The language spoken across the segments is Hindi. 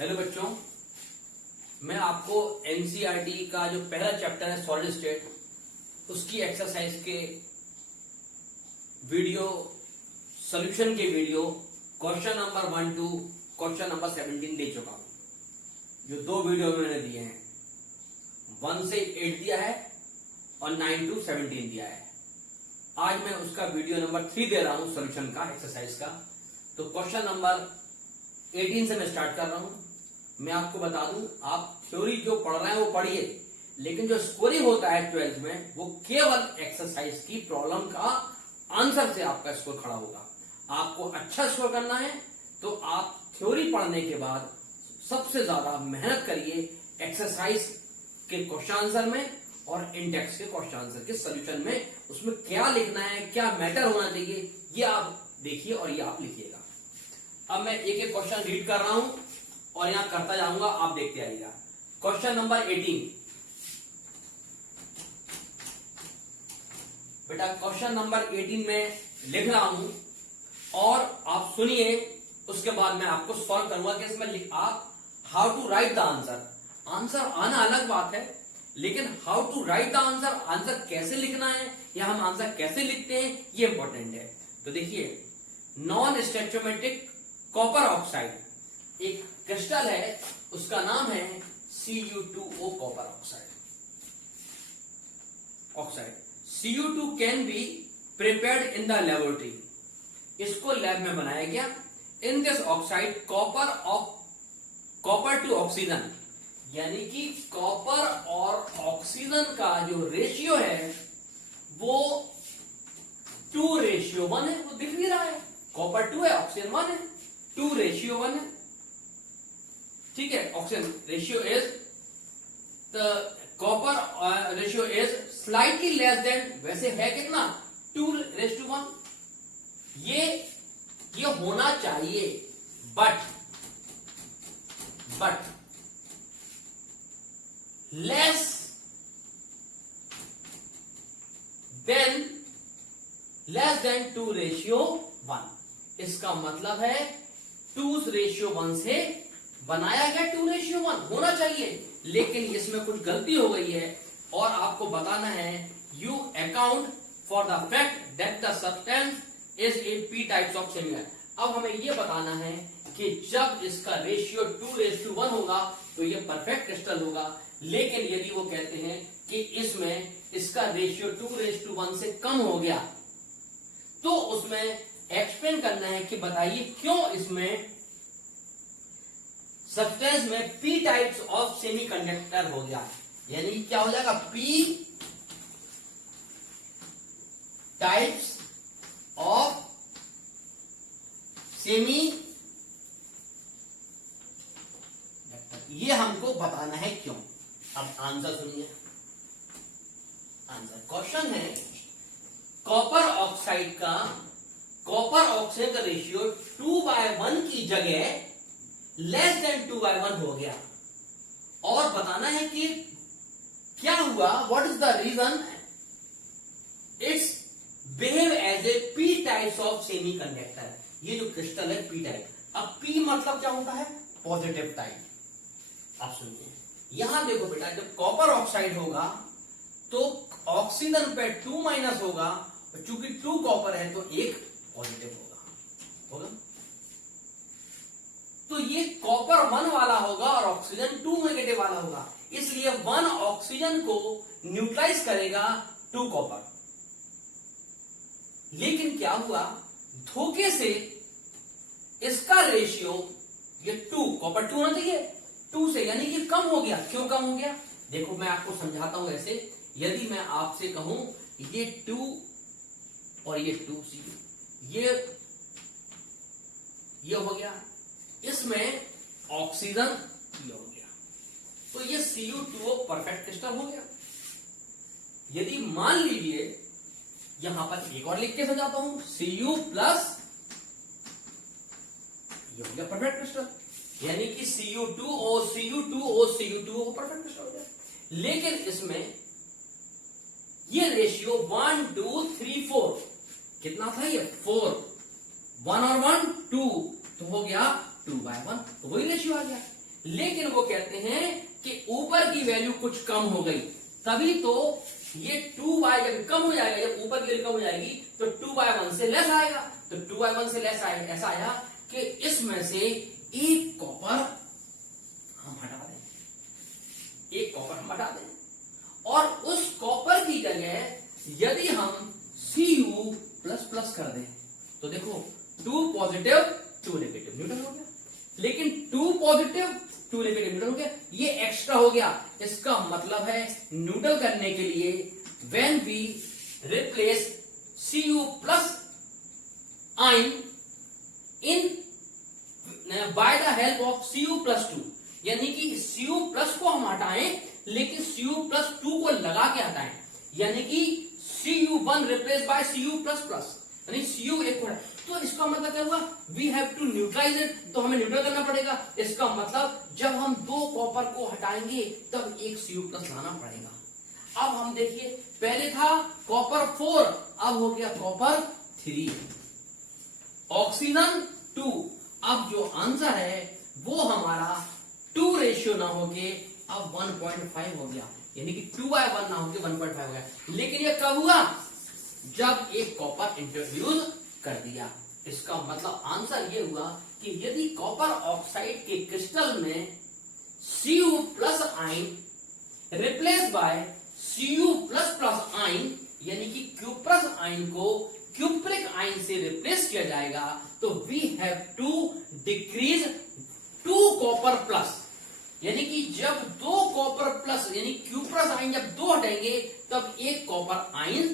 हेलो बच्चों, मैं आपको एनसीईआरटी का जो पहला चैप्टर है सॉलिड स्टेट उसकी एक्सरसाइज के वीडियो सॉल्यूशन के video question number 1 to question number 17 दे चुका हूं। जो दो वीडियो मैंने दिए हैं 1 से 8 दिया है और 9 टू 17 दिया है। आज मैं उसका वीडियो नंबर 3 दे रहा हूं सॉल्यूशन का एक्सरसाइज का। तो क्वेश्चन नंबर 18 से मैं स्टार्ट कर रहा हूं। मैं आपको बता दूं, आप थ्योरी जो पढ़ रहे हैं वो पढ़िए, लेकिन जो स्कोरिंग होता है 12th में वो केवल एक्सरसाइज की प्रॉब्लम का आंसर से आपका स्कोर खड़ा होगा। आपको अच्छा स्कोर करना है तो आप थ्योरी पढ़ने के बाद सबसे ज्यादा मेहनत करिए एक्सरसाइज के क्वेश्चन आंसर में और इंडेक्स के क्वेश्चन आंसर के सोल्यूशन में। उसमें क्या लिखना है, क्या मैटर होना चाहिए, ये आप देखिए और ये आप लिखिएगा। अब मैं एक एक क्वेश्चन रीड कर रहा हूं और यहां करता जाऊंगा, आप देखते आइएगा। क्वेश्चन नंबर 18 बेटा, क्वेश्चन नंबर 18 में लिख रहा हूं और आप सुनिए, उसके बाद मैं आपको सॉल्व करूंगा कि इसमें आप how to write the answer. Answer आना अलग बात है, लेकिन how to write the answer, answer कैसे लिखना है या हम आंसर कैसे लिखते हैं ये इंपॉर्टेंट है। तो देखिए, नॉन स्टेचोमेट्रिक कॉपर ऑक्साइड एक क्रिस्टल है, उसका नाम है Cu2O copper oxide. Cu2 can be prepared in the laboratory. इसको लैब में बनाया गया। In this oxide copper two oxygen, यानी कि कॉपर और ऑक्सीजन का जो रेशियो है वो 2:1 है। वो दिख नहीं रहा है, कॉपर 2 है, ऑक्सीजन 1 है, 2:1 है। ठीक है, oxygen ratio is the copper ratio is slightly less than, वैसे है कितना 2:1। ये होना चाहिए, बट लेस देन 2:1। इसका मतलब है 2:1 से बनाया गया 2:1 होना चाहिए, लेकिन इसमें कुछ गलती हो गई है और आपको बताना है you account for the fact that the substance is a P types of semi. अब हमें यह बताना है कि जब इसका रेशियो 2:1 होगा तो यह परफेक्ट क्रिस्टल होगा, लेकिन यदि वो कहते हैं कि इसमें इसका रेशियो 2:1 से कम हो गया तो उसमें एक्सप्लेन करना है कि बताइए क्यों इसमें सब्सटेंस में पी टाइप्स ऑफ सेमीकंडक्टर हो गया। यानी क्या हो जाएगा, पी टाइप्स ऑफ सेमी, ये हमको बताना है क्यों। अब आंसर सुनिए। आंसर क्वेश्चन है, कॉपर ऑक्साइड का रेशियो 2:1 की जगह लेस देन 2:1 हो गया, और बताना है कि क्या हुआ, what is the reason it's behave as a P types of semiconductor. ये जो क्रिस्टल है पी टाइप। अब पी मतलब क्या होता है, पॉजिटिव टाइप। आप सुनिए, यहां देखो बेटा, जब कॉपर ऑक्साइड होगा तो ऑक्सीजन पे 2- होगा, और चूंकि 2 कॉपर है तो 1 पॉजिटिव होगा। तो ये कॉपर 1 वाला होगा और ऑक्सीजन 2 नेगेटिव वाला होगा, इसलिए 1 ऑक्सीजन को न्यूट्रलाइज करेगा 2 कॉपर। लेकिन क्या हुआ, धोखे से इसका रेशियो ये 2 कॉपर 2 होना चाहिए, 2 से यानी कि कम हो गया। क्यों कम हो गया, देखो मैं आपको समझाता हूं। ऐसे यदि मैं आपसे कहूं ये 2 और ये 2 ये हो गया, इसमें ऑक्सीजन ये हो गया, तो ये Cu2O परफेक्ट क्रिस्टल हो गया। यदि मान लीजिए यहां पर एक और लिख के समझाता हूं, Cu प्लस ये हो गया परफेक्ट क्रिस्टल, यानी कि Cu2O परफेक्ट क्रिस्टल हो गया। लेकिन इसमें ये रेशियो 1 2 3 4 कितना था, ये 4, 1 और 1 2, तो हो गया 2/1, तो वही रेशियो आ गया। लेकिन वो कहते हैं कि ऊपर की वैल्यू कुछ कम हो गई, तभी तो ये 2y जब कम हो जाएगा, जब ऊपर की वैल्यू कम हो जाएगी तो 2y1 से लेस आएगा। तो 2y1 से लेस आएगा, ऐसा आया कि इसमें से एक कॉपर हम हटा दें, एक कॉपर हम हटा दें, और उस कॉपर की जगह यदि हम Cu++ कर दें तो देखो 2 पॉजिटिव 2 नेगेटिव न्यूट्रल हो गया, लेकिन 2 पॉजिटिव 2 नेगेटिव न्यूट्रल हो गया, ये एक्स्ट्रा हो गया। इसका मतलब है न्यूट्रल करने के लिए when we replace Cu+ ion in by the help of Cu+2, यानी कि Cu+ को हम हटाएं लेकिन Cu+2 को लगा के हटाएं, यानी कि Cu1 रिप्लेस बाय Cu++, यानी Cu एक हो। तो इसका मतलब क्या हुआ, we have to neutralise it, तो हमें न्यूट्रल करना पड़ेगा। इसका मतलब जब हम 2 कॉपर को हटाएंगे तब एक Cu+ लाना पड़ेगा। अब हम देखिए, पहले था कॉपर 4, अब हो गया कॉपर 3, ऑक्सीजन 2। अब जो आंसर है वो हमारा 2 रेशियो ना होके अब 1.5 हो गया, यानी कि 2/1 ना होके 1.5 हो गया। लेकिन ये कब हुआ, जब एक कॉपर इंट्रोड्यूस कर दिया। इसका मतलब आंसर ये हुआ कि यदि कॉपर ऑक्साइड के क्रिस्टल में Cu+ ion replace by Cu++ ion, यानी कि Q+ आयन को क्यूप्रिक आयन से रिप्लेस किया जाएगा, तो we have to decrease 2 copper plus, यानी कि जब 2 कॉपर प्लस यानी Q+ आयन जब 2 हटेंगे तब एक कॉपर आयन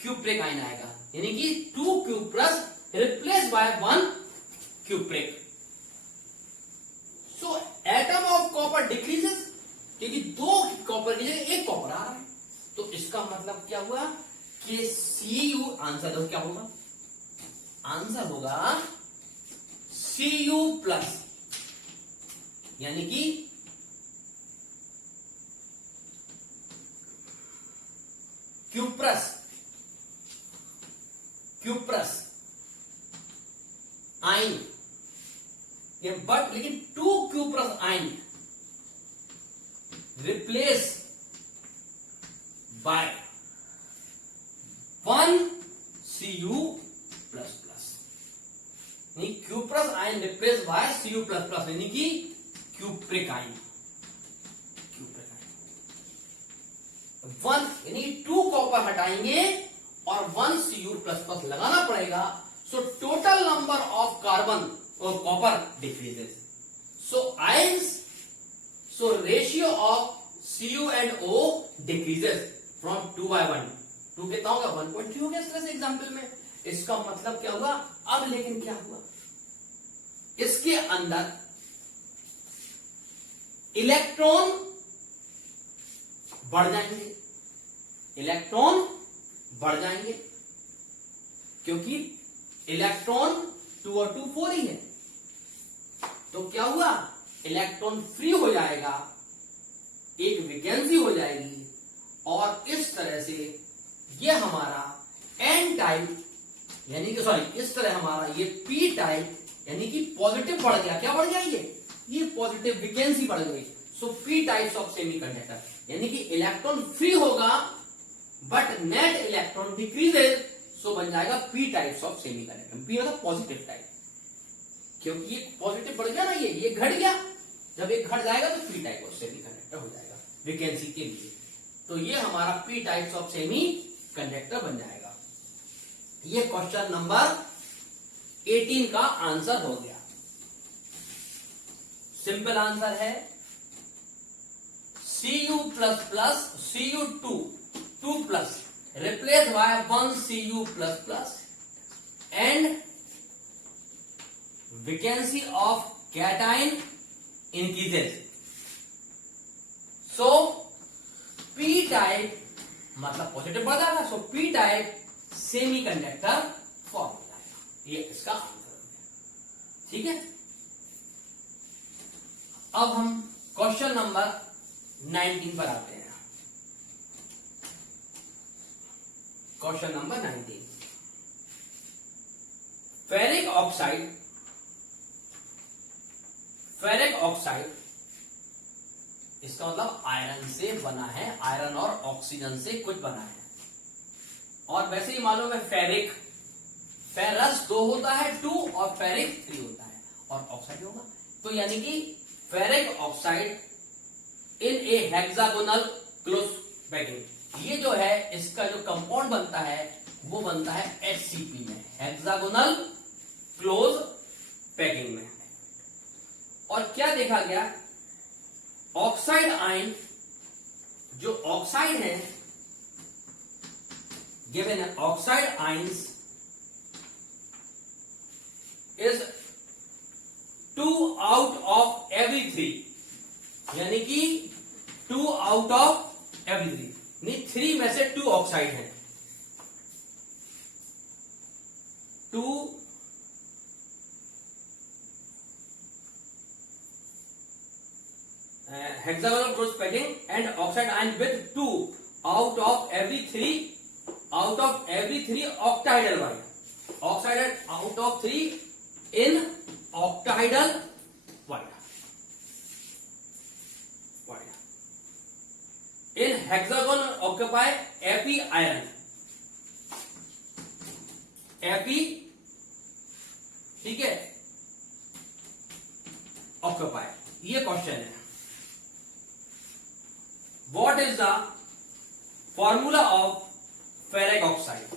क्यूप्रिक आयन आएगा, यानी कि 2 Q+ replace by 1 cupric. So atom of copper decreases, क्योंकि 2 कॉपर की जगह 1 कॉपर आ रहा है। तो इसका मतलब क्या हुआ कि Cu आंसर क्या होगा, आंसर होगा Cu+, यानी कि Q+ आयन, बट लेकिन 2 Q+ ion replace bye 1 Cu++, यानी Q+ ion replace by Cu++, यानी कि क्यूप्रिक आयन। 1 यानी 2 कॉपर हटाएंगे और 1 Cu++ लगाना पड़ेगा। So total number of carbon और copper decreases. So ions, so ratio of Cu and O decreases from 2/1। 2 कितना होगा, 1.3 हो गया इस तरह से एग्जाम्पल में। इसका मतलब क्या हुआ, अब लेकिन क्या हुआ, इसके अंदर इलेक्ट्रॉन बढ़ जाएंगे, इलेक्ट्रॉन बढ़ जाएंगे, क्योंकि इलेक्ट्रॉन 2 और 2 4 ही है। तो क्या हुआ, इलेक्ट्रॉन फ्री हो जाएगा, एक वैकेंसी हो जाएगी, और इस तरह से ये हमारा एन टाइप, यानी कि सॉरी इस तरह हमारा ये पी टाइप, यानी कि पॉजिटिव बढ़ गया। क्या बढ़ गया, ये पॉजिटिव वैकेंसी बढ़ गई। सो पी टाइप्स ऑफ सेमीकंडक्टर, यानी कि इलेक्ट्रॉन फ्री होगा बट नेट इलेक्ट्रॉन डिक्रीजेज, सो बन जाएगा P types of semiconductor. P मतलब पॉजिटिव टाइप, क्योंकि ये पॉजिटिव बढ़ गया ना, ये घट गया, जब ये घट जाएगा तो पी टाइप ऑफ सेमीकंडक्टर हो जाएगा वैकेंसी के लिए। तो ये हमारा पी टाइप्स ऑफ सेमीकंडक्टर बन जाएगा। ये क्वेश्चन नंबर 18 का आंसर हो गया। सिंपल आंसर है Cu++ Cu2 replace by 1 Cu++ and vacancy of cation increases. So p type मतलब पॉजिटिव बढ़ जाएगा, सो p टाइप सेमीकंडक्टर फॉर्म हो जाएगा। ये इसका आंसर है, ठीक है। अब हम क्वेश्चन नंबर 19 पर आते हैं। क्वेश्चन नंबर 19, फेरिक ऑक्साइड इसका मतलब आयरन से बना है, आयरन और ऑक्सीजन से कुछ बना है। और वैसे ही मालूम है फेरिक, फेरस 2 होता है 2 और फेरिक 3 होता है और ऑक्साइड होगा। तो यानी कि फेरिक ऑक्साइड इन ए हेक्सागोनल क्लोज पैकिंग, ये जो है इसका जो कंपाउंड बनता है वो बनता है HCP में, हेक्सागोनल क्लोज पैकिंग में। और क्या देखा गया, ऑक्साइड आयन, जो ऑक्साइड है गिवन है, oxide ions is 2 out of every 3, यानी कि 2 आउट ऑफ एवरी 3, नहीं 3 में से 2 ऑक्साइड है। 2 hexagonal close packing and oxide ion with 2 out of every 3 octahedral bond. Oxide out of 3 in octahedral bond. In hexagon occupy Fe iron. Fe, ठीक है, ऑक्यूपाई, ये क्वेश्चन है। What is the formula of ferric oxide?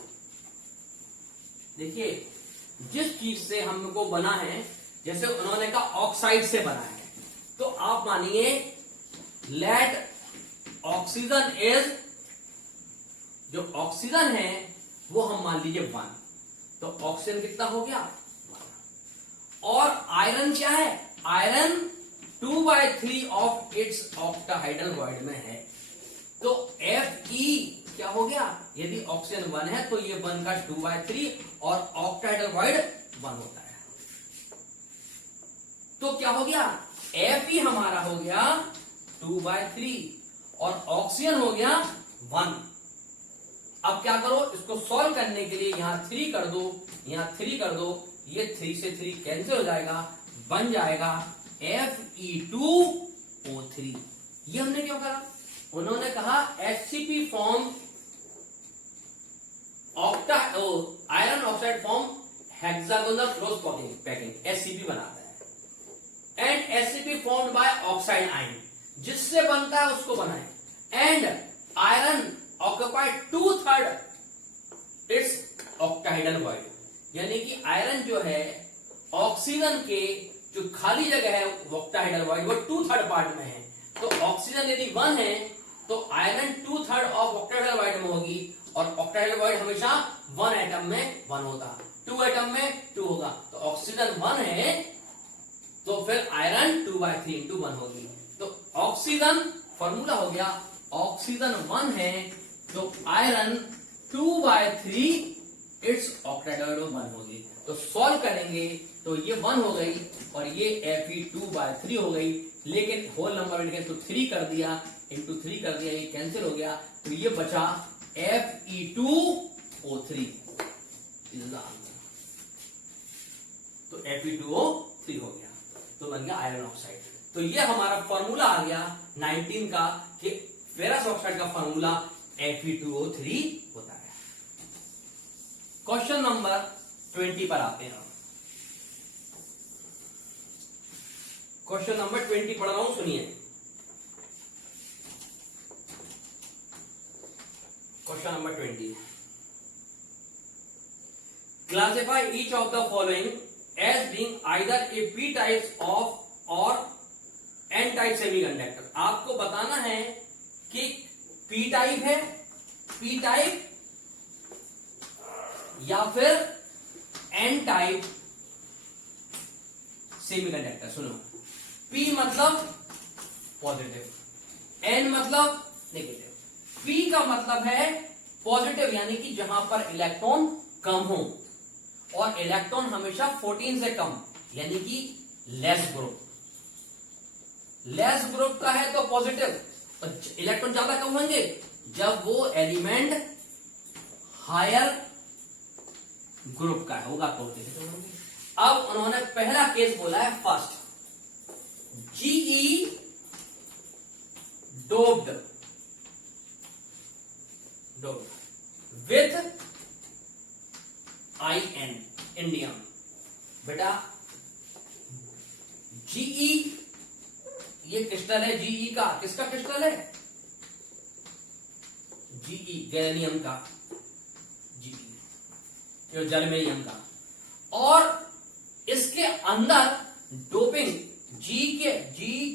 देखिए, जिस चीज से हमको बना है, जैसे उन्होंने कहा ऑक्साइड से बना है, तो आप मानिए लेट ऑक्सीजन इज, जो ऑक्सीजन है वो हम मान लीजिए 1, तो ऑक्सीजन कितना हो गया 1। और आयरन क्या है, iron 2/3 of its octahedral bond में है, तो Fe क्या हो गया, यदि ऑक्सीजन 1 है तो ये 1 का 2/3 और ऑक्टाहाइड्रल बॉन्ड 1 होता है। तो क्या हो गया, Fe हमारा हो गया 2/3 और ऑक्सीजन हो गया 1। अब क्या करो, इसको सॉल्व करने के लिए यहां 3 कर दो, यहां 3 कर दो, ये 3 से 3 कैंसिल हो जाएगा, बन जाएगा Fe2O3। ये हमने क्यों करा, उन्होंने कहा HCP form iron oxide form hexagonal close packing, HCP बनाता है, and HCP formed by oxide ion, जिससे बनता है उसको बनाए, and iron occupied 2/3 it's octahedral bond, यानी कि आयरन जो है ऑक्सीजन के जो खाली जगह है ऑक्टाहाइड्रल बॉन्ड वो 2/3 पार्ट में है। तो ऑक्सीजन यदि 1 है तो आयरन 2/3 ऑफ ऑक्टाहाइड्रल बॉन्ड में होगी, और ऑक्टाहाइड्रल बॉन्ड हमेशा 1 एटम में 1 होता, 2 एटम में 2 होगा, तो ऑक्सीजन 1 है तो फिर आयरन 2/3 × 1 होगी। तो ऑक्सीजन फॉर्मूला हो गया, ऑक्सीजन 1 है तो आयरन 2/3 इट्स ऑक्टाहाइड्रल बॉन्ड 1 होगी। तो सॉल्व करेंगे तो ये 1 हो गई और ये Fe2/3 हो गई, लेकिन होल नंबर में तो 3 कर दिया, इंटू 3 कर दिया, ये कैंसिल हो गया, तो ये बचा Fe2O3 इज द आंसर। तो Fe2O3 हो गया, तो बन गया आयरन ऑक्साइड। तो ये हमारा फॉर्मूला आ गया 19 का कि फेरस ऑक्साइड का फॉर्मूला Fe2O3 होता है। क्वेश्चन नंबर 20 पर आते हैं। क्वेश्चन नंबर 20 पढ़ रहा हूं, सुनिए। Question number 20, classify each of the following as being either a P types of और एन टाइप सेमीकंडक्टर। आपको बताना है कि पी टाइप है, पी टाइप या फिर एन टाइप सेमीकंडक्टर। सुनो, पी मतलब पॉजिटिव, एन मतलब नेगेटिव। पी का मतलब है पॉजिटिव, यानी कि जहां पर इलेक्ट्रॉन कम हो, और इलेक्ट्रॉन हमेशा 14 से कम, यानी कि लेस ग्रुप। लेस ग्रुप का है तो पॉजिटिव, इलेक्ट्रॉन ज्यादा कम होंगे जब वो एलिमेंट हायर ग्रुप का होगा तो पॉजिटिव होंगे। अब उन्होंने पहला केस बोला है first, GE doped with IN indium. बेटा GE ये क्रिस्टल है, GE का किसका क्रिस्टल है? GE गैलियम का, GE जो जर्मेनियम का। और इसके अंदर डोपिंग जी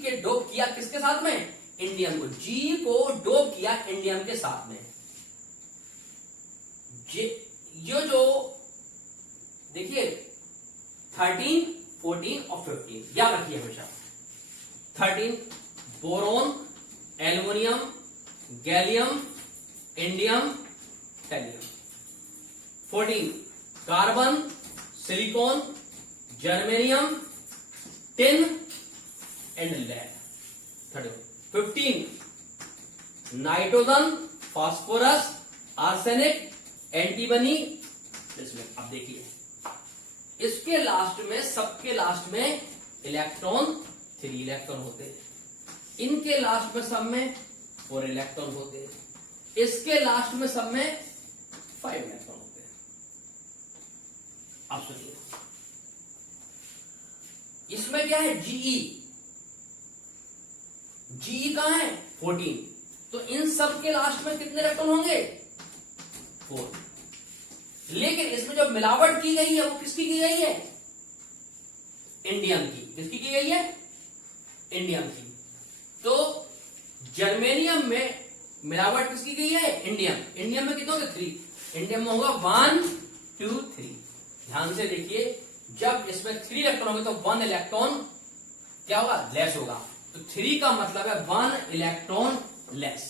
के डोप किया किसके साथ में? इंडियम को। जी को डोप किया इंडियम के साथ में। ये जो देखिए 13, 14 और 15 याद रखिए हमेशा। 13 boron, aluminium, gallium, indium, thallium. 14 carbon, silicon, germanium, tin and lead. 15 nitrogen, phosphorus, arsenic, antimony. इसमें अब देखिए इसके लास्ट में, सबके लास्ट में इलेक्ट्रॉन 3 इलेक्ट्रॉन होते हैं। इनके लास्ट में सब में 4 इलेक्ट्रॉन होते हैं। इसके लास्ट में सब में 5 इलेक्ट्रॉन होते हैं। अब सुनिए इसमें क्या है? जीई कहां है? 14। तो इन सब के लास्ट में कितने इलेक्ट्रॉन होंगे? 4। लेकिन इसमें जो मिलावट की गई है वो किसकी की गई है? इंडियम की। किसकी की गई है? इंडियम की। तो जर्मेनियम में मिलावट किसकी गई है? इंडियम। इंडियम में कितने होंगे? 3। इंडियम में होगा 1 2 3। ध्यान से देखिए, जब इसमें 3 इलेक्ट्रॉन होंगे तो 1 इलेक्ट्रॉन क्या होगा? लेस होगा। तो 3 का मतलब है 1 इलेक्ट्रॉन लेस।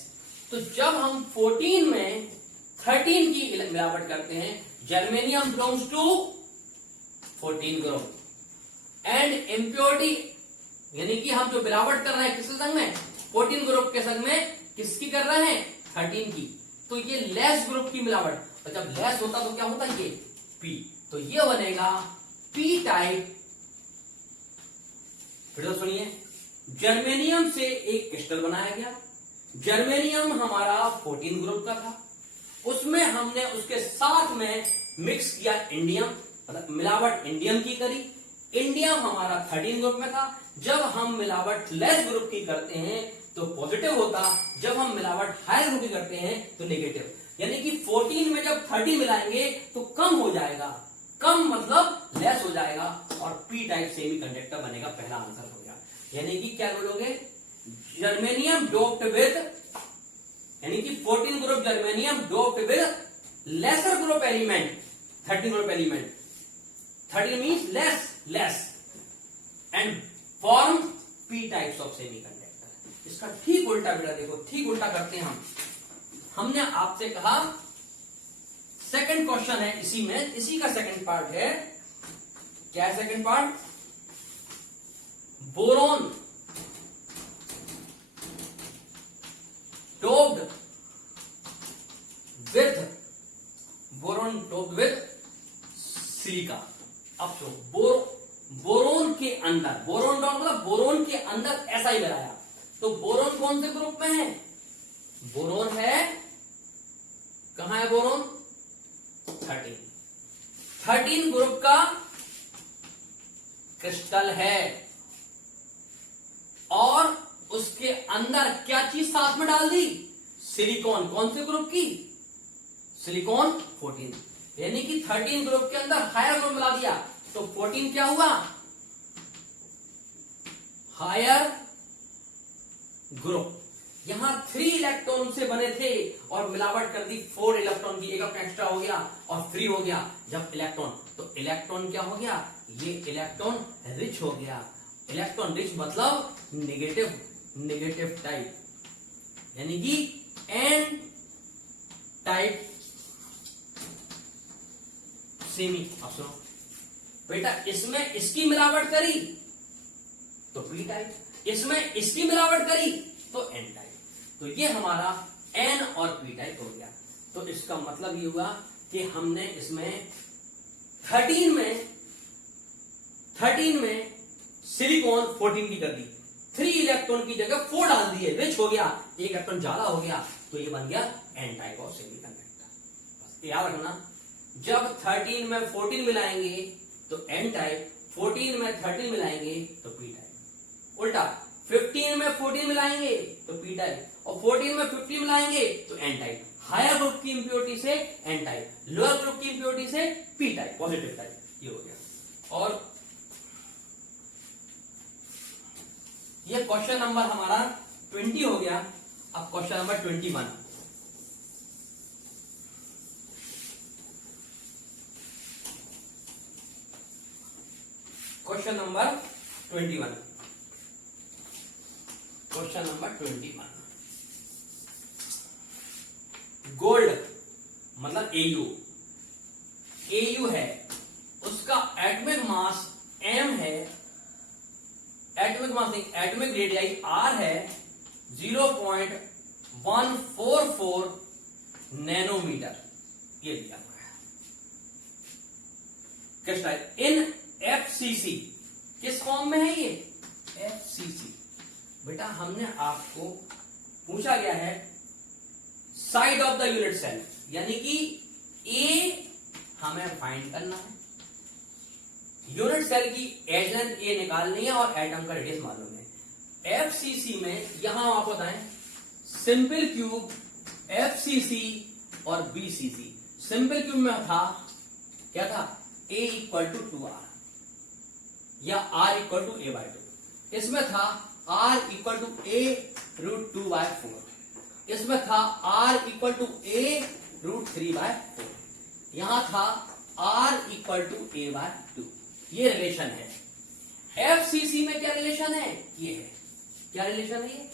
तो जब हम 14 में 13 की मिलावट करते हैं, germanium belongs to 14 group and impurity, यानी कि हम जो मिलावट कर रहे हैं किसके संग में? 14 ग्रुप के संग में। किसकी कर रहे हैं? 13 की। तो ये लेस ग्रुप की मिलावट। और जब लेस होता तो क्या होता? ये P। तो ये बनेगा P टाइप। फिर तो सुनिए, जर्मेनियम से एक क्रिस्टल बनाया गया। जर्मेनियम हमारा 14 ग्रुप का था, उसमें हमने उसके साथ में मिक्स किया इंडियम, मतलब मिलावट इंडियम की करी। इंडियम हमारा 13 ग्रुप में था। जब हम मिलावट लेस ग्रुप की करते हैं तो पॉजिटिव होता, जब हम मिलावट हाई ग्रुप की करते हैं तो नेगेटिव। यानी कि 14 में जब 13 मिलाएंगे तो कम हो जाएगा, कम मतलब लेस हो जाएगा, और पी टाइप सेमीकंडक्टर बनेगा। पहला आंसर हो गया। यानी कि क्या बोलोगे? जर्मेनियम डोप्ड विद, यानी कि 14 group germanium doped with lesser group element, 13 group element. 13 means less and form P types of semiconductor. इसका ठीक उल्टा बेटा देखो, ठीक उल्टा करते हैं हम। हमने आपसे कहा सेकंड क्वेश्चन है इसी में, इसी का सेकंड पार्ट है। क्या है second part? Boron doped with silica. अब तो बोरोन के अंदर, बोरोन डॉट मतलब बोरोन के अंदर ऐसा ही बनाया। तो बोरोन कौन से ग्रुप में है? बोरोन है, कहां है बोरोन? 13 ग्रुप का क्रिस्टल है, और उसके अंदर क्या चीज साथ में डाल दी? सिलिकॉन। कौन से ग्रुप की? सिलिकॉन 14। यानी कि 13 ग्रुप के अंदर हायर ग्रुप मिला दिया, तो 14 क्या हुआ? Higher group. यहां 3 इलेक्ट्रॉन से बने थे और मिलावट कर दी 4 इलेक्ट्रॉन की, एक अपना एक्स्ट्रा हो गया और फ्री हो गया। जब इलेक्ट्रॉन, तो इलेक्ट्रॉन क्या हो गया? ये इलेक्ट्रॉन रिच हो गया। इलेक्ट्रॉन रिच मतलब नेगेटिव टाइप, यानी कि एन टाइप सेमी। अब सुनो बेटा, इसमें इसकी मिलावट करी तो पी टाइप, इसमें इसकी मिलावट करी तो एन टाइप। तो ये हमारा एन और पी टाइप हो गया। तो इसका मतलब ये हुआ कि हमने इसमें 13 में सिलिकॉन 14 की कर दी, 3 इलेक्ट्रॉन की जगह 4 डाल दिए, रिच हो गया, एक इलेक्ट्रॉन ज्यादा हो गया, तो ये बन गया एन टाइप ऑफ सेमीकंडक्टर। याद रखना, जब 13 में 14 मिलाएंगे तो एन टाइप, 14 में 13 मिलाएंगे तो पी टाइप। उल्टा 15 में 14 मिलाएंगे तो पी टाइप, और 14 में 50 मिलाएंगे तो एन टाइप। हायर ग्रुप की इंप्योरिटी से एन टाइप, लोअर ग्रुप की इंप्योरिटी से पी टाइप, पॉजिटिव टाइप, ये हो गया। और ये क्वेश्चन नंबर हमारा 20 हो गया। अब question number 21। Question number 21, question number 21। Gold मतलब एयू, एयू है, उसका एटॉमिक मास m है, एटॉमिक मास नहीं, एटॉमिक रेडियाई r है 0.144 नैनोमीटर, ये दिया हुआ है। क्रिस्टल इन FCC, किस फॉर्म में है ये? FCC। बेटा हमने आपको पूछा गया है side of the unit cell, यानी कि ए हमें फाइंड करना है, यूनिट सेल की एज लेंथ ए निकालनी है और एटम का रेडियस मालूम है। FCC में यहां आप बताएं, सिंपल क्यूब, FCC और BCC। सिंपल क्यूब में था क्या था? A इक्वल टू 2R या R इक्वल टू A/2। इसमें था R इक्वल टू A√2/4। इसमें था R इक्वल टू A√3/4। यहां था R इक्वल टू A/2। ये रिलेशन है। FCC में क्या रिलेशन है? ये है, क्या रिलेशन है ये?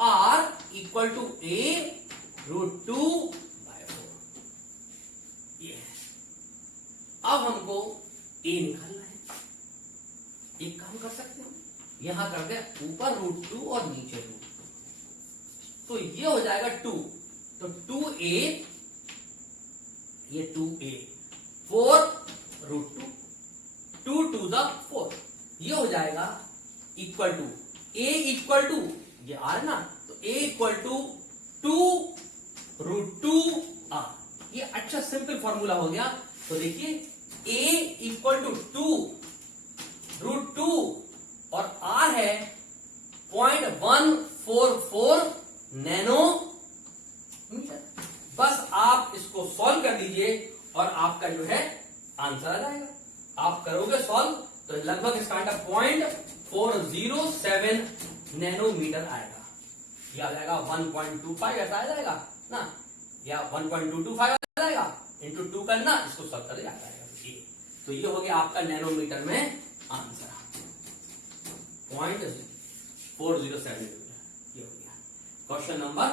R इक्वल टू A√2/4, ये है। अब हमको A निकालना है। एक काम कर सकते हो, यहां कर दे ऊपर √2 और नीचे √2, तो ये हो जाएगा 2, तो 2A, ये 2A, 4√2, 2 to the 4, ये हो जाएगा equal to A equal to, ये R ना, तो A इक्वल टू 2√2R। ये अच्छा सिंपल फॉर्मूला हो गया। तो देखिए A इक्वल टू 2√2 और R है 0.144 नैनोमीटर। बस आप इसको सॉल्व कर दीजिए और आपका जो है आंसर आ जाएगा। आप करोगे सॉल्व तो लगभग इसका आंसर 0.407 नैनोमीटर आएगा। ये आ जाएगा 1.25, ऐसा आ जाएगा ना, या 1.225 आ जाएगा, इंटू 2 करना, इसको सब कर जाता है। तो ये हो गया आपका नैनोमीटर में आंसर 0.407 मीटर। ये हो गया क्वेश्चन नंबर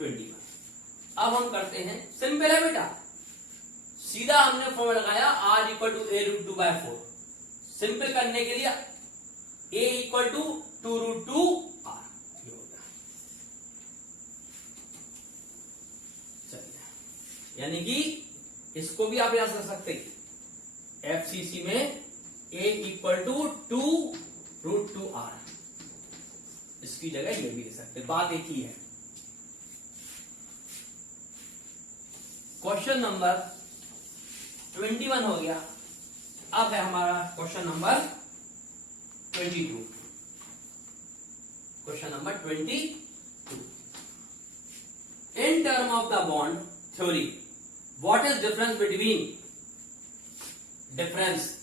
21। अब हम करते हैं, सिंपल है बेटा, सीधा हमने फॉर्मूला लगाया R equal to A√2/4। Simple करने के लिए A इक्वल टू 2√2R, ये होगा। चलिए, यानी कि इसको भी आप याद कर सकते हैं, FCC में A इक्वल टू 2√2R, इसकी जगह ये भी ले सकते, बात एक ही है। क्वेश्चन नंबर 21 हो गया। अब है हमारा question number 22। Question number 22, in term of the bond theory what is difference between, difference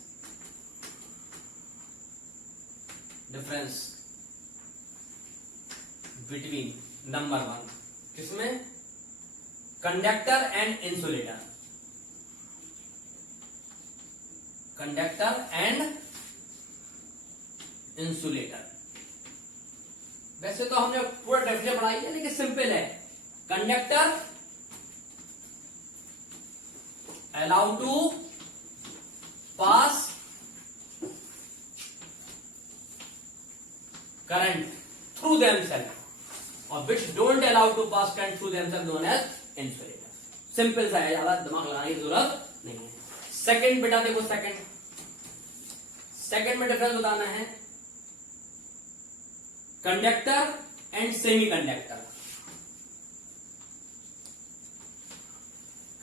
between number 1, किसमें? Conductor and insulator, conductor and insulator. वैसे तो हमने पूरा डेफिनेशन पढ़ाई है, लेकिन सिंपल है। Conductor allow to pass current through themselves, और which don't allow to pass current through themselves known as insulator. Simple सा है, ज्यादा दिमाग लगाने की जरूरत नहीं है। सेकंड बेटा देखो, सेकंड में डिफरेंस बताना है। Conductor and semiconductor,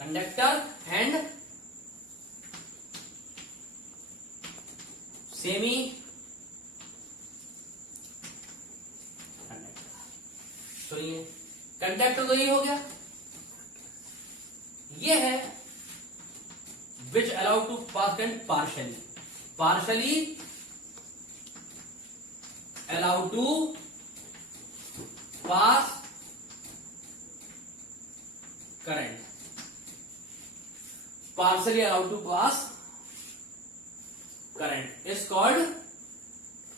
conductor and semiconductor. सुनिए, कंडक्टर तो ये हो गया, ये है which allow to pass current partially, partially allow to pass current, partially allow to pass current is called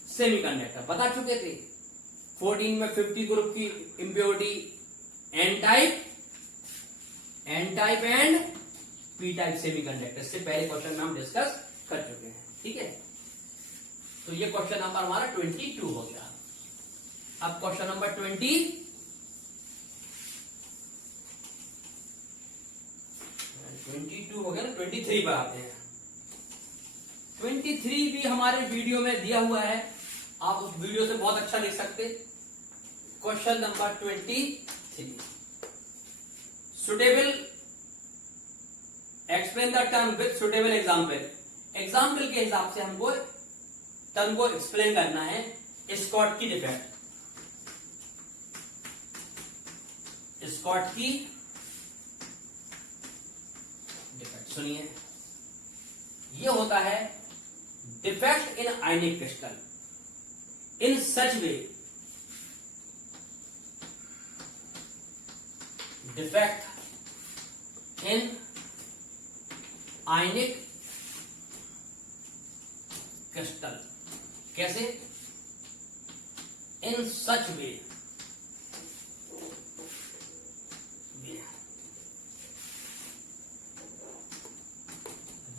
semiconductor. बता चुके थे 14 में 50 ग्रुप की impurity N type and P type semiconductor, इससे पहले क्वेश्चन में हम डिस्कस कर चुके हैं। ठीक है, तो ये क्वेश्चन नंबर हमारा 22 हो गया। अब क्वेश्चन नंबर 22 हो गया ना, 23 पर आते हैं। 23 भी हमारे वीडियो में दिया हुआ है, आप उस वीडियो से बहुत अच्छा लिख सकते। Question number 23, suitable explain the term with suitable example. Example के हिसाब से हमको टर्म को एक्सप्लेन करना है। स्कॉट की डिफेक्ट, स्कॉट की डिफेक्ट सुनिए, ये होता है defect in ionic crystal in such way, defect in ionic crystal, कैसे? In such way,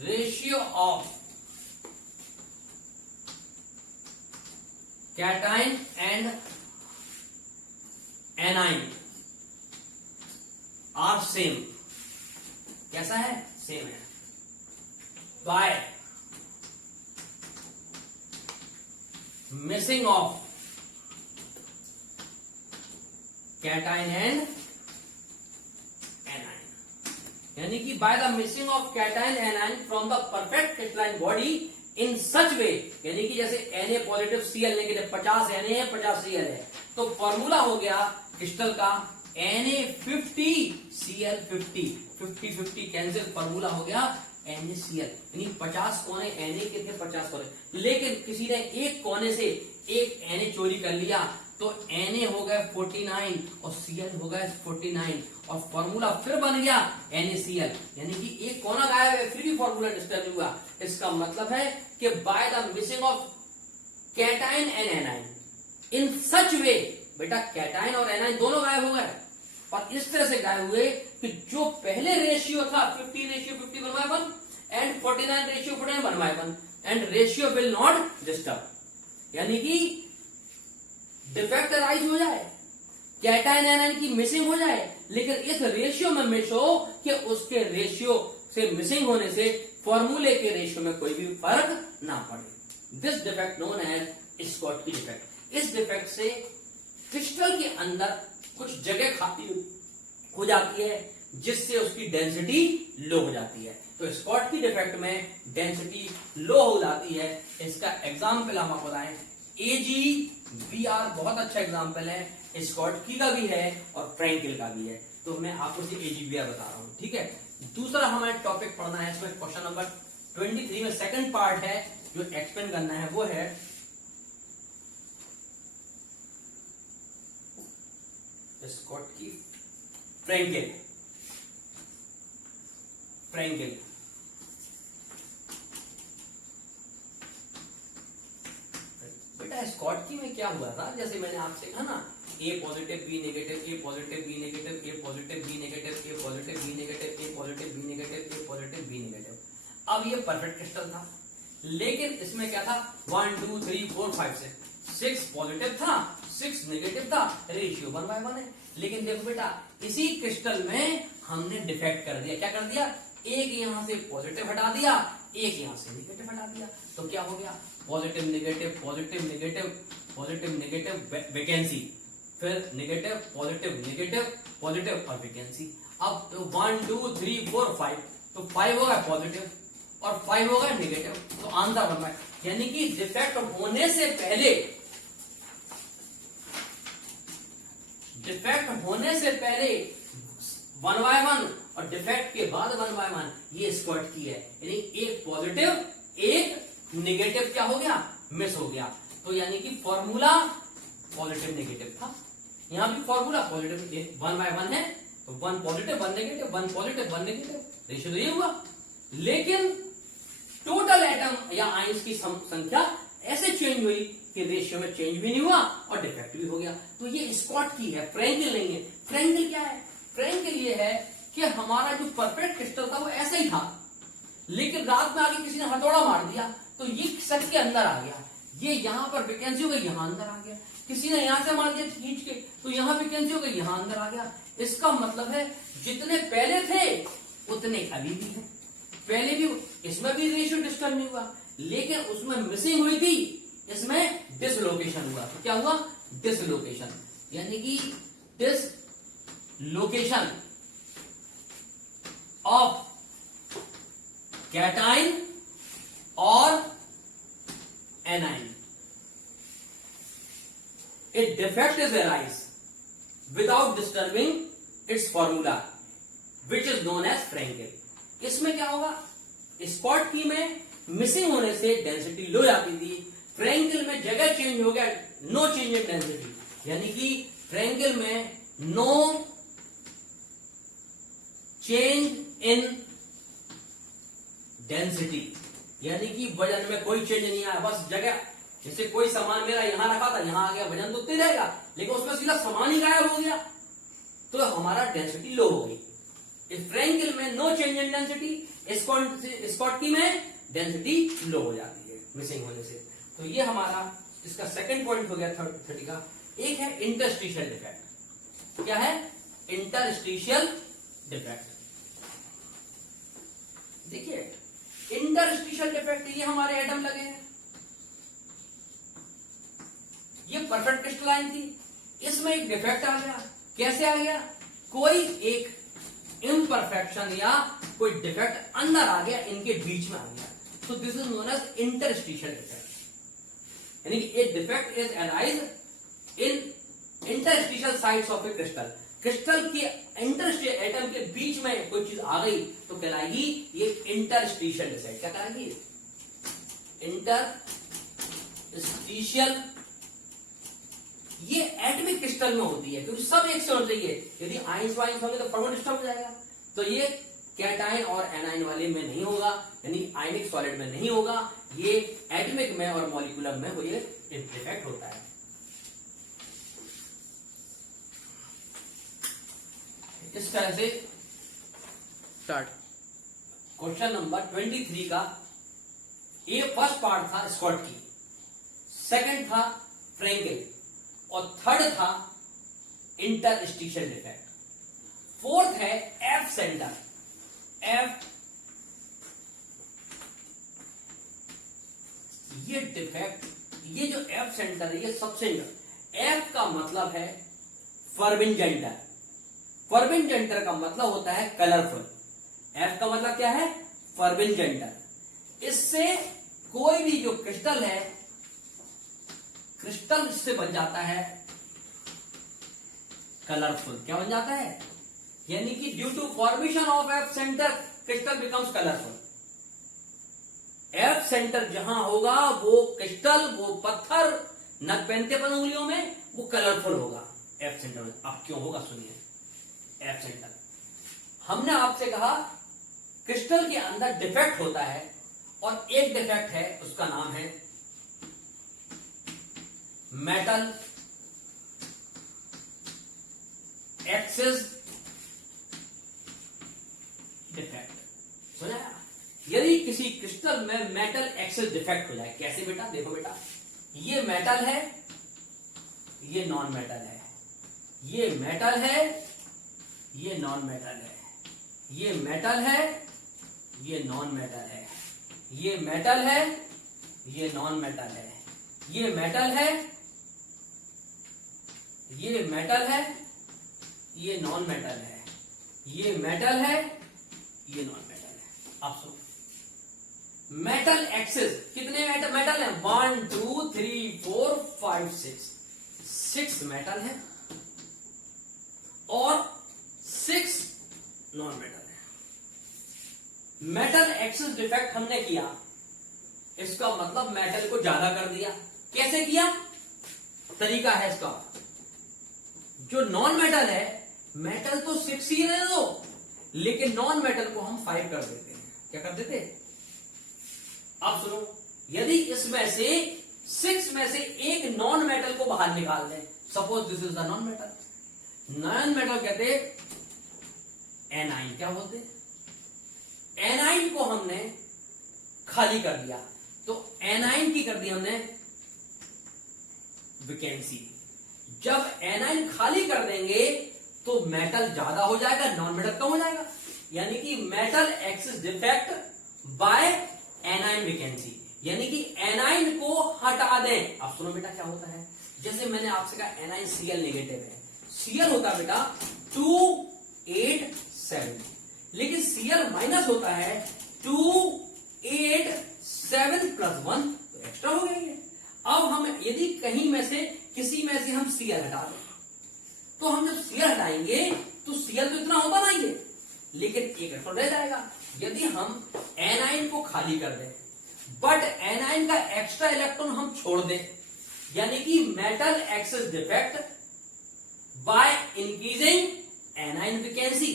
ratio of cation and anion are same, कैसा है? सेम है। By missing of cation and anion, यानी कि by the missing of cation anion from the perfect crystalline body in such way, यानी कि जैसे Na positive Cl negative, 50 Na है 50 Cl है, तो फॉर्मूला हो गया क्रिस्टल का Na50 Cl 50, 50 कैंसिल, फॉर्मूला हो गया NaCl, यानी 50 कोने Na के थे 50 कोने, लेकिन किसी ने एक कोने से एक Na चोरी कर लिया तो Na हो गए 49 और Cl हो गए 49 और फॉर्मूला फिर बन गया NaCl, यानी कि एक कोना गायब है फिर भी फॉर्मूला डिस्टर्ब हुआ। इसका मतलब है कि by the missing of cation and anion in such way, बेटा कैटाइन और एनाइन दोनों गायब हो गए और इस तरह से गायब हुए कि जो पहले रेशियो था 50:50 1/1 and 49:49 1/1 and ratio will not disturb, यानी कि डिफेक्ट राइज हो जाए, कैटाइन एनाइन की मिसिंग हो जाए, लेकिन इस रेशियो में मिस हो कि उसके रेशियो से मिसिंग होने से फॉर्मूले के रेशियो में कोई भी फर्क ना पड़े। This defect known as Schottky defect. इस डिफेक्ट से क्रिस्टल के अंदर कुछ जगह खाली हो जाती है जिससे उसकी डेंसिटी लो हो जाती है। तो स्कॉट की डिफेक्ट में डेंसिटी लो हो जाती है। इसका एग्जाम्पल हम आपको बताएं, AgBr बहुत अच्छा एग्जाम्पल है, स्कॉट की का भी है और फ्रैंकेल का भी है, तो मैं आपको सिर्फ AgBr बता रहा हूं। ठीक है, दूसरा हमारा टॉपिक पढ़ना है, इसमें क्वेश्चन नंबर 23 में सेकंड पार्ट है जो एक्सप्लेन करना है, वो है स्कॉट की फ्रैंकेल। बेटा स्कॉट की में क्या हुआ था, जैसे मैंने आपसे कहा ना, A positive B negative, A positive B negative, A positive B negative, A positive B negative, A positive B negative, A positive B negative. अब ये परफेक्ट क्रिस्टल था, लेकिन इसमें क्या था 1 2 3 4 5 6 पॉजिटिव था 6 नेगेटिव था, रेशियो 1/1 है। लेकिन देखो बेटा, इसी क्रिस्टल में हमने डिफेक्ट कर दिया। क्या कर दिया? एक यहां से पॉजिटिव हटा दिया, एक यहां से नेगेटिव हटा दिया, तो क्या हो गया? Positive negative positive negative positive negative vacancy, फिर नेगेटिव पॉजिटिव नेगेटिव पॉजिटिव और वैकेंसी। अब 1 2 3 4 5, तो 5 होगा पॉजिटिव और 5 होगा नेगेटिव, तो आंसर बन रहा है। यानी कि डिफेक्ट होने से पहले, डिफेक्ट होने से पहले 1/1 और डिफेक्ट के बाद 1/1 ये स्क्वाड की है, यानी एक पॉजिटिव एक नेगेटिव क्या हो गया, मिस हो गया। तो यानी कि फॉर्मूला पॉजिटिव नेगेटिव था, यहां भी फॉर्मूला पॉजिटिव 1/1 है, तो 1 positive 1 negative 1 positive 1 negative, ratio तो ये हुआ। लेकिन टोटल एटम या आयंस की संख्या ऐसे चेंज हुई कि रेशियो में चेंज भी नहीं हुआ और डिफेक्ट भी हो गया। तो ये स्कॉट की है, फ्रैंकल नहीं है। फ्रैंकल क्या है? फ्रैंकल ये है कि हमारा जो परफेक्ट क्रिस्टल था वो ऐसा ही था, लेकिन रात में आके किसी ने हथौड़ा मार दिया तो ये सच के अंदर आ गया, ये यहां पर वैकेंसी हो गई, यहां अंदर आ गया। किसी ने यहां से मार दिया खींच के, तो यहां वैकेंसी हो गई, यहां अंदर आ गया। इसका मतलब है जितने पहले थे उतने अभी भी है। पहले भी इसमें भी रेशियो डिस्टर्ब नहीं हुआ, लेकिन उसमें मिसिंग हुई थी, इसमें डिसलोकेशन हुआ। तो क्या हुआ? डिसलोकेशन, यानी कि डिसलोकेशन ऑफ कैटाइन और A9. A defect is arise without disturbing its formula, which is known as Frankel. इसमें क्या होगा? स्पॉट की में मिसिंग होने से डेंसिटी लो जाती थी, फ्रैंकल में जगह चेंज हो गया, नो चेंज इन डेंसिटी, यानी कि फ्रैंकल में नो चेंज इन डेंसिटी, यानी कि वजन में कोई चेंज नहीं आया, बस जगह, जैसे कोई सामान मेरा यहां रखा था, यहां आ गया, वजन तो उतना रहेगा, लेकिन उसमें सीधा सामान ही गायब हो गया, तो हमारा डेंसिटी लो हो गई। इस फ्रैंकल में no change in density, Schottky में डेंसिटी लो हो जाती है मिसिंग होने से। तो ये हमारा इसका सेकंड पॉइंट हो गया 30 का। एक है इंटरस्टिशियल डिफेक्ट। क्या है? Interstitial defect. देखिए इंटरस्टिशियल डिफेक्ट, ये हमारे एटम लगे हैं, ये परफेक्ट क्रिस्टलाइन थी, इसमें एक डिफेक्ट आ गया। कैसे आ गया? कोई एक इम्परफेक्शन या कोई डिफेक्ट अंदर आ गया, इनके बीच में आ गया, तो this is known as interstitial defect. यानी कि a defect is arise in interstitial sides of a crystal. Crystal के इंटरस्टिशियल एटम के बीच में कोई चीज आ गई तो कहलाएगी ये इंटरस्टिशियल डिफेक्ट। क्या कहलाएगी? इंटरस्टिशियल। ये एटमिक क्रिस्टल में होती है, क्योंकि सब एक से होना चाहिए। यदि आयंस वाइंस होंगे तो फॉर्मूला डिस्टर्ब हो जाएगा। तो ये कैटाइन और एनाइन वाले में नहीं होगा, यानी आयनिक सॉलिड में नहीं होगा, ये एटमिक में और मॉलिक्यूलर में ये डिफेक्ट होता है। इस तरह से स्टार्ट। क्वेश्चन नंबर 23 का ये फर्स्ट पार्ट था स्कॉट की, सेकंड था फ्रैंकल और थर्ड था इंटरस्टिशियल डिफेक्ट, फोर्थ है एफ सेंटर। एफ ये डिफेक्ट, ये जो एफ सेंटर है ये सब सेंटर। एफ का मतलब है फर्बिंजेंटर। फर्बिंजेंटर का मतलब होता है कलरफुल। एफ का मतलब क्या है? फर्बिंजेंटर। इससे कोई भी जो क्रिस्टल है, क्रिस्टल इससे बन जाता है कलरफुल। क्या बन जाता है? यानी कि due to formation of F centre crystal becomes colourful. F centre जहां होगा वो क्रिस्टल, वो पत्थर नग पहनते अपन उंगलियों में, वो कलरफुल होगा एफ सेंटर में। अब क्यों होगा सुनिए। एफ सेंटर, हमने आपसे कहा क्रिस्टल के अंदर डिफेक्ट होता है और एक डिफेक्ट है, उसका नाम है मेटल एक्सिस डिफेक्ट। सुना? यदि किसी क्रिस्टल में मेटल एक्सिस डिफेक्ट हो जाए, कैसे बेटा? देखो बेटा, ये मेटल है, ये नॉन मेटल है, ये मेटल है, ये नॉन मेटल है, ये मेटल है, ये नॉन मेटल है, ये मेटल है, ये नॉन मेटल है, ये मेटल है, ये मेटल है, ये नॉन मेटल है, ये मेटल है, ये नॉन मेटल है। अब सुनो, मेटल एक्सिस कितने मेटल है? 1 2 3 4 5 6 मेटल है और 6 नॉन मेटल है। मेटल एक्सिस डिफेक्ट हमने किया, इसका मतलब मेटल को ज्यादा कर दिया। कैसे किया? तरीका है इसका। जो नॉन मेटल है, मेटल तो 6 ही रहने दो, लेकिन नॉन मेटल को हम 5 कर देते हैं। क्या कर देते? अब सुनो, यदि इसमें से 6 में से एक नॉन मेटल को बाहर निकाल दें, suppose this is the non metal. Non metal कहते एनाइन। क्या बोलते? एनाइन को हमने खाली कर दिया, तो एनाइन की कर दी हमने वैकेंसी। जब एनाइन खाली कर देंगे तो मेटल ज्यादा हो जाएगा, नॉन मेटल कम हो जाएगा, यानी कि metal excess defect by anion vacancy, यानी कि एनाइन को हटा दें। अब सुनो बेटा क्या होता है, जैसे मैंने आपसे कहा एनाइन Cl नेगेटिव है, Cl होता है बेटा 2 8 7, लेकिन Cl माइनस होता है 2 8 7 + 1, तो एक्स्ट्रा हो गया ये। अब हम यदि कहीं में से किसी में से हम Cl हटा दें, तो हम जब Cl हटाएंगे तो Cl तो इतना होता नहीं है, लेकिन एक इलेक्ट्रॉन रह जाएगा। यदि हम एनाइन को खाली कर दें बट एनाइन का एक्स्ट्रा इलेक्ट्रॉन हम छोड़ दें, यानी कि metal excess defect bye increasing anion vacancy,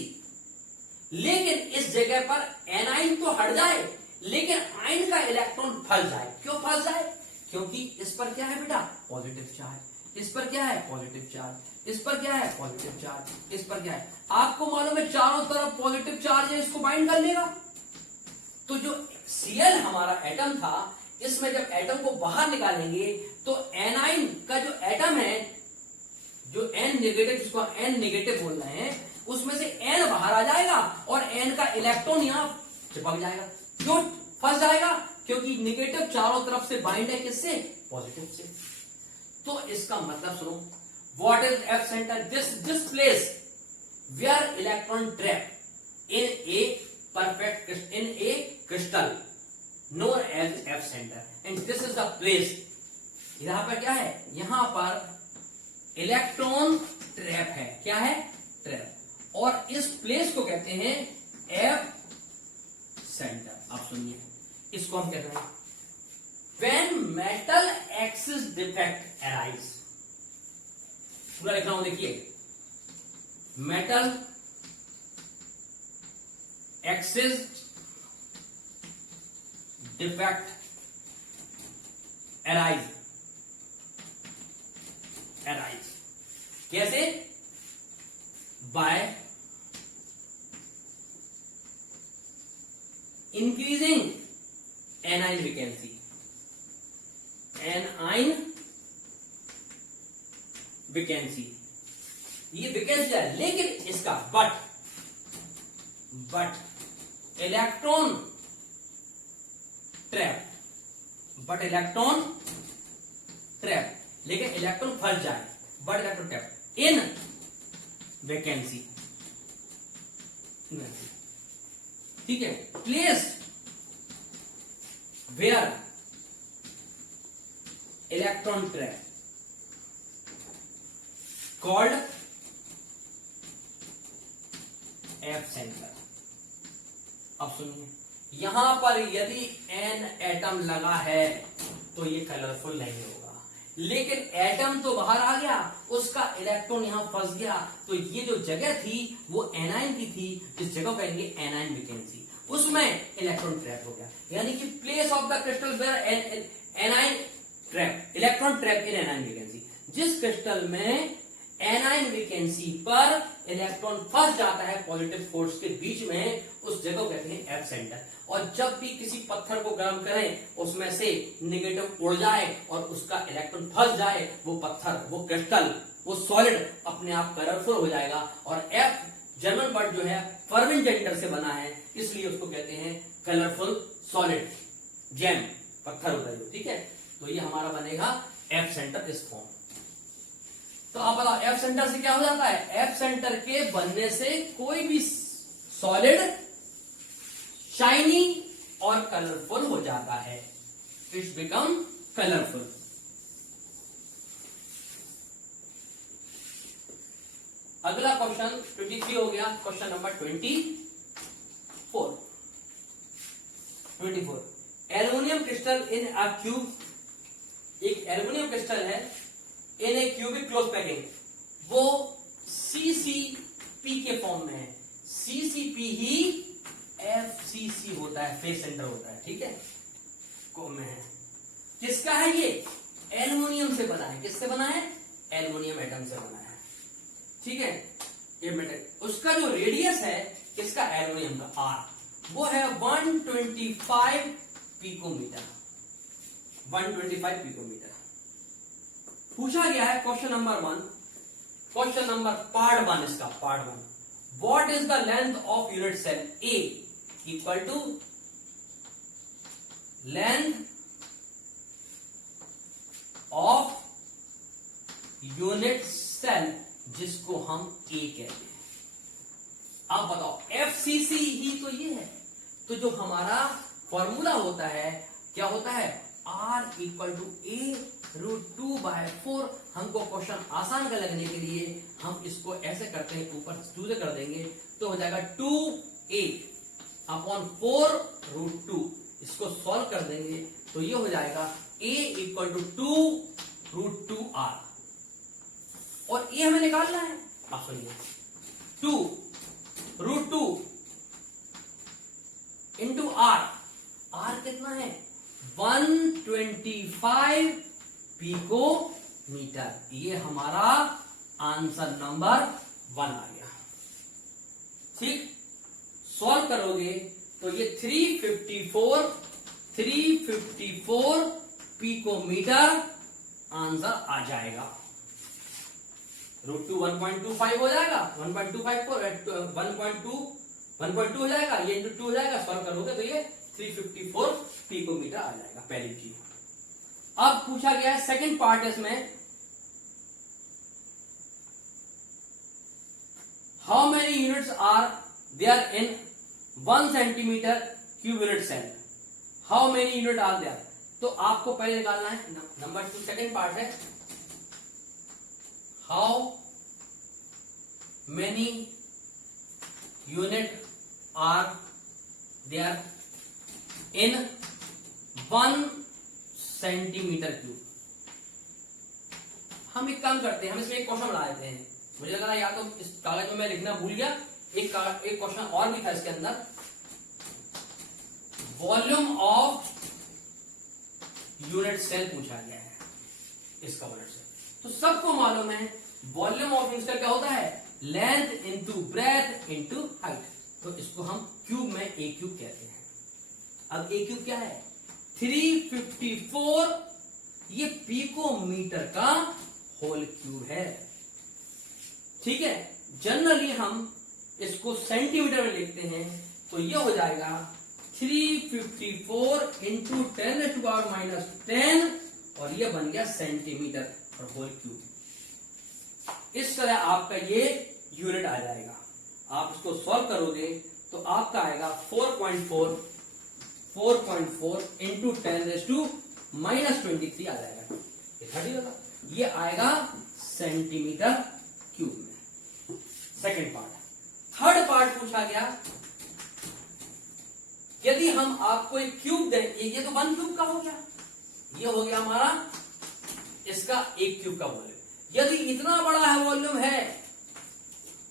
लेकिन इस जगह पर एनाइन तो हट जाए लेकिन आयन का इलेक्ट्रॉन फंस जाए। क्यों फंस जाए? क्योंकि इस पर क्या है बेटा? Positive charge. इस पर क्या है? Positive charge. इस पर क्या है? Positive charge. इस पर क्या है? आपको मालूम है चारों तरफ पॉजिटिव चार्ज है, इसको बाइंड कर लेगा। तो जो Cl हमारा एटम था, इसमें जब एटम को बाहर निकालेंगे तो एनाइन का जो एटम है, जो N नेगेटिव, जिसको N नेगेटिव बोल रहे हैं, उसमें से N बाहर आ जाएगा और N का इलेक्ट्रॉन यहां चिपक जाएगा। क्यों फंस जाएगा? क्योंकि नेगेटिव चारों तरफ से बाइंड है, किससे? पॉजिटिव से। तो इसका मतलब सुनो, what is F center? This place where electron trap in a perfect in a crystal known as F center, and this is the place। यहां पर क्या है? यहां पर इलेक्ट्रॉन ट्रैप है। क्या है? ट्रैप। और इस प्लेस को कहते हैं F सेंटर। आप सुनिए, इसको हम कहते हैं when metal axis defect arise। पूरा लिख रहा हूं, देखिए, मेटल एक्सिस डिफेक्ट एराइज। कैसे? By increasing anion vacancy. Anion vacancy, ये वैकेंसी है, लेकिन इसका बट इलेक्ट्रॉन ट्रैप, लेकिन इलेक्ट्रॉन फंस जाए, but electron trap in vacancy. ठीक है? Place where electron trap called F center. अब सुनिए, यहां पर यदि N एटम लगा है तो ये कलरफुल नहीं होगा, लेकिन एटम तो बाहर आ गया, उसका इलेक्ट्रॉन यहां फंस गया, तो ये जो जगह थी वो एनाइन की थी, जिस जगह कहेंगे एनाइन वैकेंसी, उसमें इलेक्ट्रॉन ट्रैप हो गया। यानी कि place of the crystal where anion trap, electron trap in anion vacancy. जिस क्रिस्टल में एनाइन वैकेंसी पर इलेक्ट्रॉन फंस जाता है पॉजिटिव फोर्स के बीच में, उस जगह को कहते हैं एफ सेंटर। और जब भी किसी पत्थर को गर्म करें, उसमें से नेगेटिव उड़ जाए और उसका इलेक्ट्रॉन फंस जाए, वो पत्थर, वो क्रिस्टल, वो सॉलिड अपने आप कलरफुल हो जाएगा। और एफ जर्मन वर्ड जो है फर्विन जेंडर से बना है, इसलिए उसको कहते हैं कलरफुल सॉलिड जेम, पत्थर होता है। ठीक है? तो ये हमारा बनेगा एफ सेंटर इस फॉर्म। तो आप बताओ एफ सेंटर से क्या हो जाता है, एफ सेंटर के बनने से कोई भी सॉलिड शाइनी और कलरफुल हो जाता है, इट्स बिकम कलरफुल। अगला क्वेश्चन 23 हो गया। क्वेश्चन नंबर 24 एल्युमिनियम क्रिस्टल इन अ क्यूब, एक एल्युमिनियम क्रिस्टल है इन ए क्यूबिक क्लोज पैकिंग, वो सीसीपी के फॉर्म में है। सीसीपी ही एफसीसी होता है, फेस सेंटर होता है, ठीक है, को में है। किसका है ये, एल्युमिनियम से बना है। किससे बना है, एल्युमिनियम एटम से बना है, ठीक है। ये मेटल, उसका जो रेडियस है किसका, एल्युमिनियम का, आर, वो है 125 पिकोमीटर, 125 पिकोमीटर। पूछा गया है question number 1, question number part 1, इसका part 1, what is the length of unit cell a equal to length of unit cell, जिसको हम ए कहते हैं। आप बताओ एफसीसी ही तो ये है, तो जो हमारा फॉर्मूला होता है क्या होता है, r equal to a root 2/4। हमको क्वेश्चन आसान का लगने के लिए हम इसको ऐसे करते हैं, ऊपर 2 से कर देंगे तो हो जाएगा 2a अपॉन 4 रूट 2। इसको सॉल्व कर देंगे तो ये हो जाएगा a equal to 2 root 2r, और a हमें निकालना है। आप सुनिए, 2 रूट 2 इंटू आर, आर कितना है 125 पिकोमीटर। ये हमारा आंसर नंबर 1 आ गया, ठीक। सॉल्व करोगे तो ये 354 पिकोमीटर आंसर आ जाएगा। रूट 2 1.25 हो जाएगा, 1.2 हो जाएगा, ये इंटू 2 हो जाएगा। सॉल्व करोगे तो ये 354 पिकोमीटर आ जाएगा, पहली चीज। अब पूछा गया है सेकंड पार्ट इसमें, how many units are there in 1 centimetre cube unit cell, how many unit are there. तो आपको पहले निकालना है नंबर 2, सेकंड पार्ट है, how many unit are there in 1 centimetre cube. हम एक काम करते हैं, हम इसमें एक क्वेश्चन बना देते हैं। मुझे लग रहा है या तो इस कागज में मैं लिखना भूल गया, एक क्वेश्चन और भी था इसके अंदर, वॉल्यूम ऑफ यूनिट सेल पूछा गया है इस कवर से। तो सबको मालूम है वॉल्यूम ऑफ यूनिट सेल क्या होता है, length into breadth into height. तो इसको हम क्यूब में ए क्यूब कहते हैं। अब ए क्यूब क्या है, 354, ये पिकोमीटर का होल क्यूब है, ठीक है। जनरली हम इसको सेंटीमीटर में लिखते हैं, तो ये हो जाएगा 354 इंटू 10⁻⁻10, और ये बन गया सेंटीमीटर और होल क्यूब। इस तरह आपका ये यूनिट आ जाएगा। आप इसको सॉल्व करोगे तो आपका आएगा 4.4 इंटू 10⁻⁻23 आ जाएगा, ये 30 होगा। ये आएगा सेंटीमीटर क्यूब में। Second part. थर्ड पार्ट पूछा गया, यदि हम आपको एक क्यूब दें, ये तो 1 क्यूब का हो गया, ये हो गया हमारा इसका 1 क्यूब का वॉल्यूम। यदि इतना बड़ा है वॉल्यूम है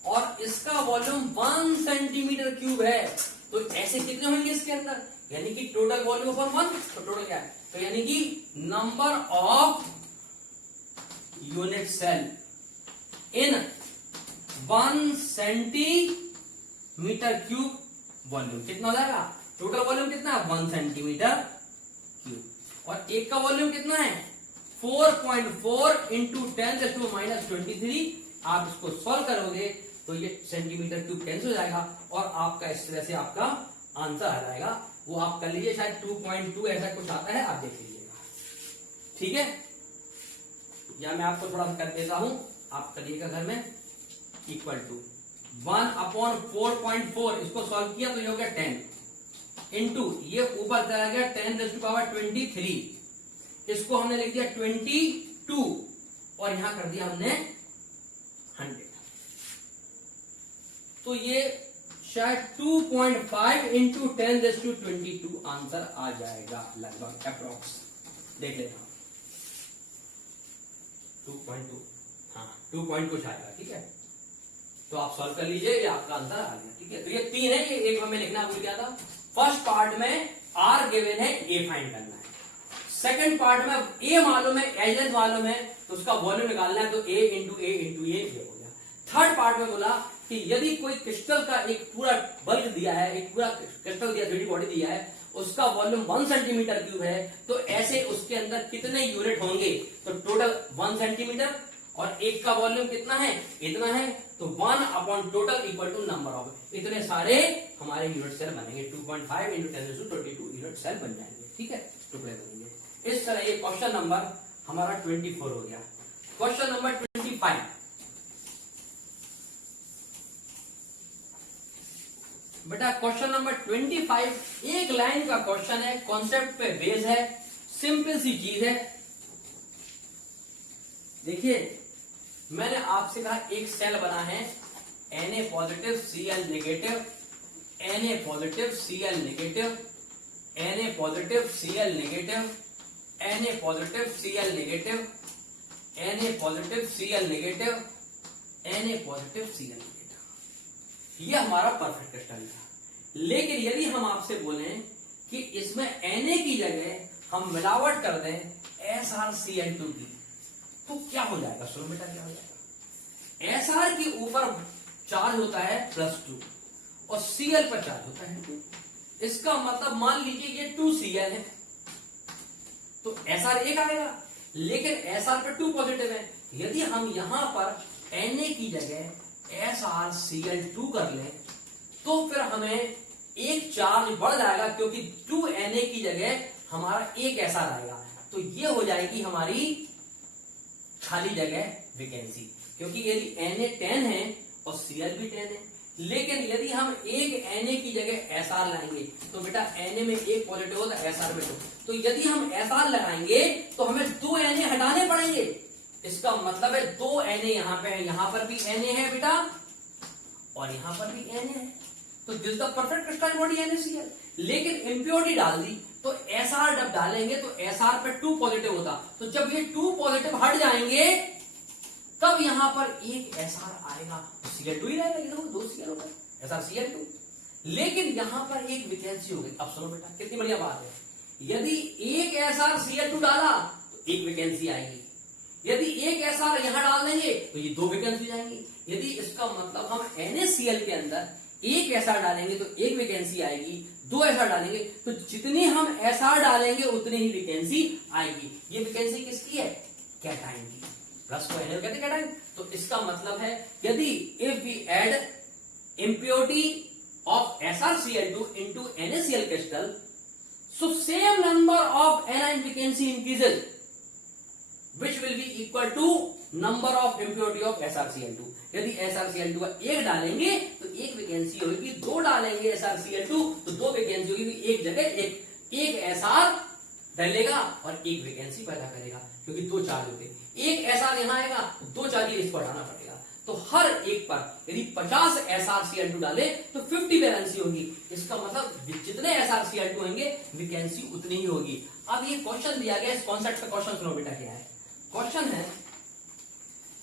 और इसका वॉल्यूम 1 सेंटीमीटर क्यूब है, तो ऐसे कितने होंगे इसके अंदर, यानी कि टोटल वॉल्यूम पर 1, तो टोटल क्या है, तो यानी कि number of unit cell in 1 centimetre cube volume कितना हो जाएगा, टोटल वॉल्यूम कितना है 1 सेंटीमीटर क्यूब, और एक का वॉल्यूम कितना है 4.4 इंटू 10⁻⁻23। आप इसको सॉल्व करोगे तो ये सेंटीमीटर क्यूब कैंसिल हो जाएगा, और आपका इस तरह से आपका आंसर आ जाएगा। वो आप कर लीजिए, शायद 2.2 ऐसा कुछ आता है, आप देख लीजिएगा, ठीक है। या मैं आपको थोड़ा सा कर देता हूं, आप करिएगा घर में, इक्वल टू 1/4.4, इसको सॉल्व किया तो ये हो गया 10 इंटू ये ऊपर चला गया 10⁻23, इसको हमने लिख दिया 22 और यहां कर दिया हमने 100। तो ये शायद 2.5 इंटू 10⁻22 आंसर आ जाएगा लगभग अप्रोक्स। देख लेता हूं 2.2, हाँ 2 कुछ आएगा, ठीक है। तो आप सॉल्व कर लीजिए, ये आपका आंसर आ गया, ठीक है। तो ये 3 है, ये एक हमें लिखना भूल गया था। फर्स्ट पार्ट में आर गिवन है, ए फाइंड करना है। सेकंड पार्ट में ए मालूम है, एज लेंथ मालूम है, तो उसका वॉल्यूम निकालना है, तो ए इंटू ए इंटू ए हो गया। थर्ड पार्ट में बोला कि यदि कोई क्रिस्टल का एक पूरा बल्क दिया है, एक पूरा क्रिस्टल दिया, 3D बॉडी दिया है, उसका वॉल्यूम 1 सेंटीमीटर क्यूब है, तो ऐसे उसके अंदर कितने यूनिट होंगे, तो टोटल 1 सेंटीमीटर और एक का वॉल्यूम कितना है, इतना है, तो 1 total equal to number of, इतने सारे हमारे यूनिट सेल बनेंगे। 2.5 इंटू 10⁻22 यूनिट सेल बन जाएंगे, ठीक है, टुकड़े बनेंगे। इस तरह ये क्वेश्चन नंबर हमारा 24 हो गया। क्वेश्चन नंबर 25, बेटा क्वेश्चन नंबर 25 एक लाइन का क्वेश्चन है, कॉन्सेप्ट पे बेस है, सिंपल सी चीज है। देखिए मैंने आपसे कहा एक सेल बना है, Na positive Cl negative, Na positive Cl negative, Na positive Cl negative, Na positive Cl negative, Na positive Cl negative, Na positive Cl negative, ये हमारा परफेक्ट क्रिस्टल है। लेकिन यदि हम आपसे बोलें कि इसमें Na की जगह हम मिलावट कर दें SrCl2 की, तो क्या हो जाएगा? सुनो बेटा क्या हो जाएगा, Sr के ऊपर चार्ज होता है +2 और Cl पर चार्ज होता है 2। इसका मतलब मान लीजिए ये 2Cl है, तो Sr 1 आएगा, लेकिन Sr पर 2 पॉजिटिव है। यदि हम यहां पर Na की जगह SrCl2 कर लें, तो फिर हमें एक चार्ज बढ़ जाएगा, क्योंकि 2 Na की जगह हमारा एक Sr आएगा, तो ये हो जाएगी हमारी खाली जगह वैकेंसी, क्योंकि यदि Na 10 है और Cl भी 10 है। लेकिन यदि हम एक Na की जगह Sr लाएंगे, तो बेटा Na में एक पॉजिटिव होता है, Sr में 2, तो यदि हम Sr लगाएंगे तो हमें 2 Na हटाने पड़ेंगे। इसका मतलब है 2 Na यहां पे है, यहां पर भी Na है बेटा और यहां पर भी Na है, तो this the perfect crystal body NaCl। लेकिन इम्प्योरिटी डाल दी, तो Sr जब डालेंगे तो Sr पे 2 पॉजिटिव होता, तो जब ये 2 पॉजिटिव हट जाएंगे तब यहां पर एक Sr आएगा, तो Cl2 ही रहेगा, ये 2 Cl होगा, SrCl2। लेकिन यहां पर एक वैकेंसी हो गई। अब सुनो बेटा कितनी बढ़िया बात है, यदि एक SrCl2 डाला तो एक वैकेंसी आएगी, यदि एक Sr यहां डाल देंगे तो ये 2 वैकेंसी जाएंगी। यदि इसका मतलब हम NaCl के अंदर एक Sr डालेंगे तो एक वैकेंसी आएगी, 2 Sr डालेंगे तो जितनी हम Sr डालेंगे उतनी ही वैकेंसी आएगी। ये वैकेंसी किसकी है? कैटाइन की। प्लस को Na कहते हैं कैटाइन। तो इसका मतलब है यदि if we add impurity of SrCl2 into NaCl crystal, so same number of anion vacancy increases, which will be equal to number of impurity of SrCl2। यदि SrCl2 का 1 डालेंगे तो एक वैकेंसी होगी, 2 डालेंगे SrCl2 तो 2 वैकेंसी होगी, एक जगह एक Sr डलेगा और एक वैकेंसी पैदा करेगा, क्योंकि 2 चार्ज होते, एक Sr यहां आएगा, 2 चार्ज इसको हटाना पड़ेगा। तो हर एक पर यदि 50 SrCl2 डाले तो 50 वैकेंसी होगी। इसका मतलब जितने SrCl2 होंगे वैकेंसी उतनी ही होगी। अब ये क्वेश्चन दिया गया, इस कॉन्सेप्ट का क्वेश्चन सुनो बेटा क्या है। क्वेश्चन है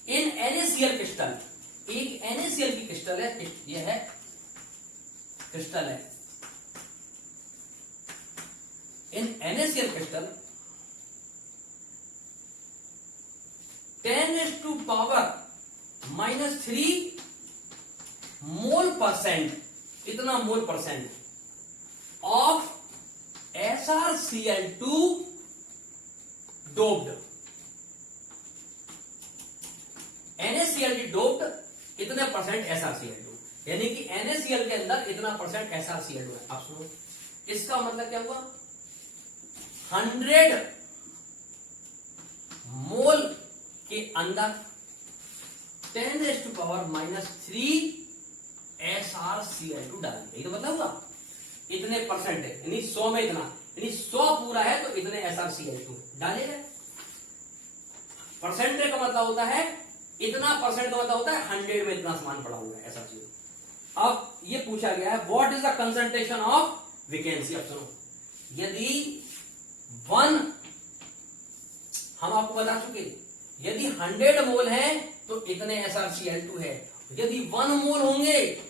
इन NaCl क्रिस्टल, एक NaCl की क्रिस्टल है, ये है क्रिस्टल है, इन NaCl क्रिस्टल 10⁻³ मोल %, इतना मोल % of SrCl2 doped, NaCl doped इतने % SrCl2, यानी कि NaCl के अंदर इतना % SrCl2 है। आप सुनो इसका मतलब क्या हुआ, 100 मोल के अंदर 10⁻³ SrCl2 डाल दिया। ये तो मतलब हुआ इतने परसेंट है, यानी 100 में इतना, यानी 100 पूरा है तो इतने SrCl2 डालेगा। परसेंटेज का मतलब होता है इतना, परसेंट का मतलब होता है 100 में इतना सामान पड़ा हुआ है SrCl2। अब ये पूछा गया है what is the concentration of vacancy. अब सुनो, यदि 1, हम आपको बता चुके, यदि 100 मोल है तो इतने SrCl2 है, यदि 1 मोल होंगे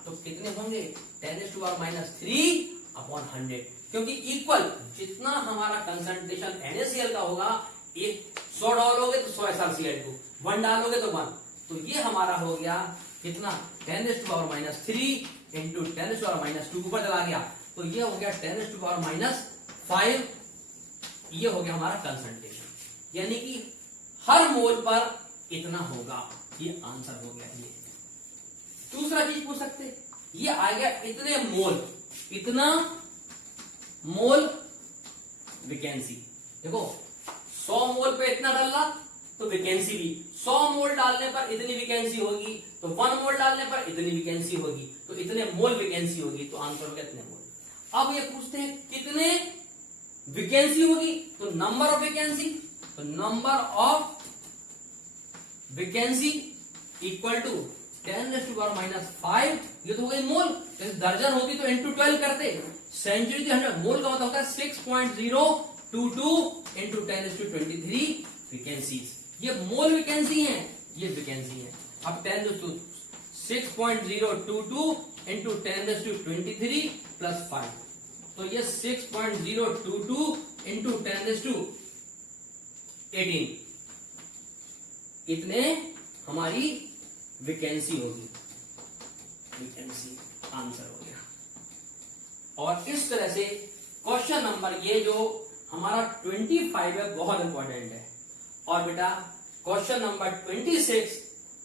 तो कितने होंगे 10⁻³ क्योंकि इक्वल जितना हमारा कंसंट्रेशन NaCl का होगा, एक 100 डालोगे तो 100 SrCl2, 1 डालोगे तो 1, तो ये हमारा हो गया कितना 10⁻³ इंटू 10⁻², ऊपर चला गया तो ये हो गया 10⁻⁵, ये हो गया हमारा कंसंट्रेशन, यानी कि हर मोल पर इतना होगा। ये आंसर हो गया। ये दूसरा चीज पूछ सकते, ये आ गया इतने मोल, इतना मोल वैकेंसी। देखो 100 मोल पे इतना डालना तो वैकेंसी भी 100 मोल डालने पर इतनी वैकेंसी होगी, तो 1 मोल डालने पर इतनी वैकेंसी होगी, तो इतने मोल वैकेंसी होगी, तो आंसर हो गया इतने मोल। अब ये पूछते हैं कितने वैकेंसी होगी, तो नंबर ऑफ वैकेंसी, तो number of vacancy equal to 10⁻⁵, ये तो हो गई मोल। दर्जन होती तो इंटू 12 करते, सेंचुरी थी 100, मोल का मतलब होता है 6.022 इंटू 10⁻23 वैकेंसीज। ये मोल वैकेंसी है, ये वैकेंसी है। अब 6.022 इंटू 10⁻23 प्लस 5, तो ये 6.022 इंटू 10⁻18 इतने हमारी वैकेंसी होगी, वैकेंसी आंसर हो गया। और इस तरह से क्वेश्चन नंबर ये जो हमारा 25 है बहुत इंपॉर्टेंट है। और बेटा क्वेश्चन नंबर 26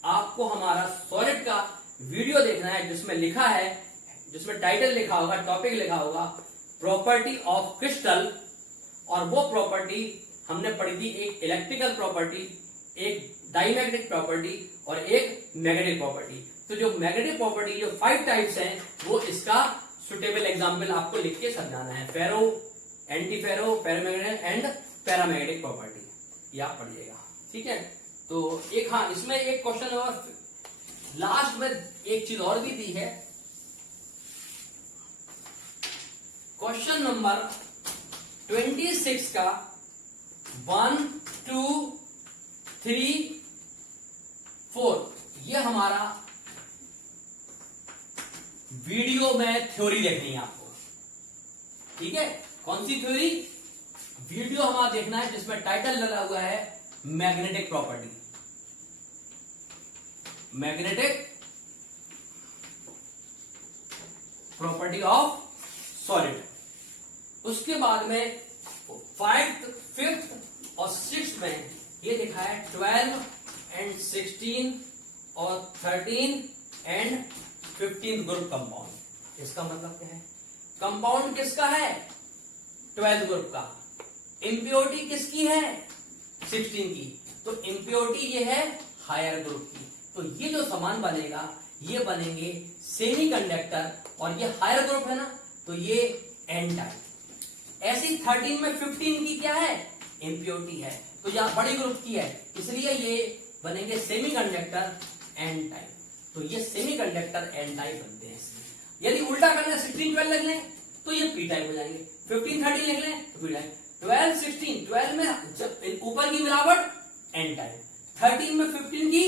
आपको हमारा सॉलिड का वीडियो देखना है, जिसमें लिखा है, जिसमें टाइटल लिखा होगा, टॉपिक लिखा होगा प्रॉपर्टी ऑफ क्रिस्टल। और वो प्रॉपर्टी हमने पढ़ी थी, एक इलेक्ट्रिकल प्रॉपर्टी, एक डाइमैग्नेटिक प्रॉपर्टी और एक मैग्नेटिक प्रॉपर्टी। तो जो मैग्नेटिक प्रॉपर्टी जो 5 टाइप्स हैं, वो इसका सुटेबल एग्जाम्पल आपको लिख के समझाना है। Ferro, anti ferro, paramagnetic and paramagnetic property, ये आप पढ़िएगा, ठीक है। तो एक, हाँ, इसमें एक क्वेश्चन और लास्ट में एक चीज और भी दी है। क्वेश्चन नंबर 26 का 1, 2, 3, 4 ये हमारा वीडियो में थ्योरी देखनी है आपको, ठीक है। कौन सी थ्योरी? वीडियो हमारा देखना है जिसमें टाइटल लगा हुआ है magnetic property, magnetic property of solid. उसके बाद में 5th, 5th और 6th में ये लिखा है 12 एंड 16 और 13 एंड 15 ग्रुप कंपाउंड। इसका मतलब क्या है? कंपाउंड किसका है? 12 ग्रुप का। इंप्योरिटी किसकी है? 16 की। तो इंप्योरिटी ये है हायर ग्रुप की। तो ये जो सामान बनेगा ये बनेंगे सेमीकंडक्टर, और ये हायर ग्रुप है ना, तो ये एन टाइप। ऐसी 13 में 15 की क्या है? इंप्योरिटी है, तो यह बड़ी ग्रुप की है, इसलिए ये बनेंगे सेमीकंडक्टर एन टाइप। तो ये सेमीकंडक्टर एन टाइप बनते हैं। यदि उल्टा करना 16 12 लिख लें तो ये पी टाइप हो जाएंगे, 15 13 लिख लें तो पी टाइप, 12 16 12 में जब ऊपर की मिलावट एन टाइप, 13 में 15 की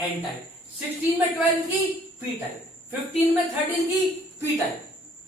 एन टाइप, 16 में 12 की पी टाइप, 15 में 13 की पी टाइप,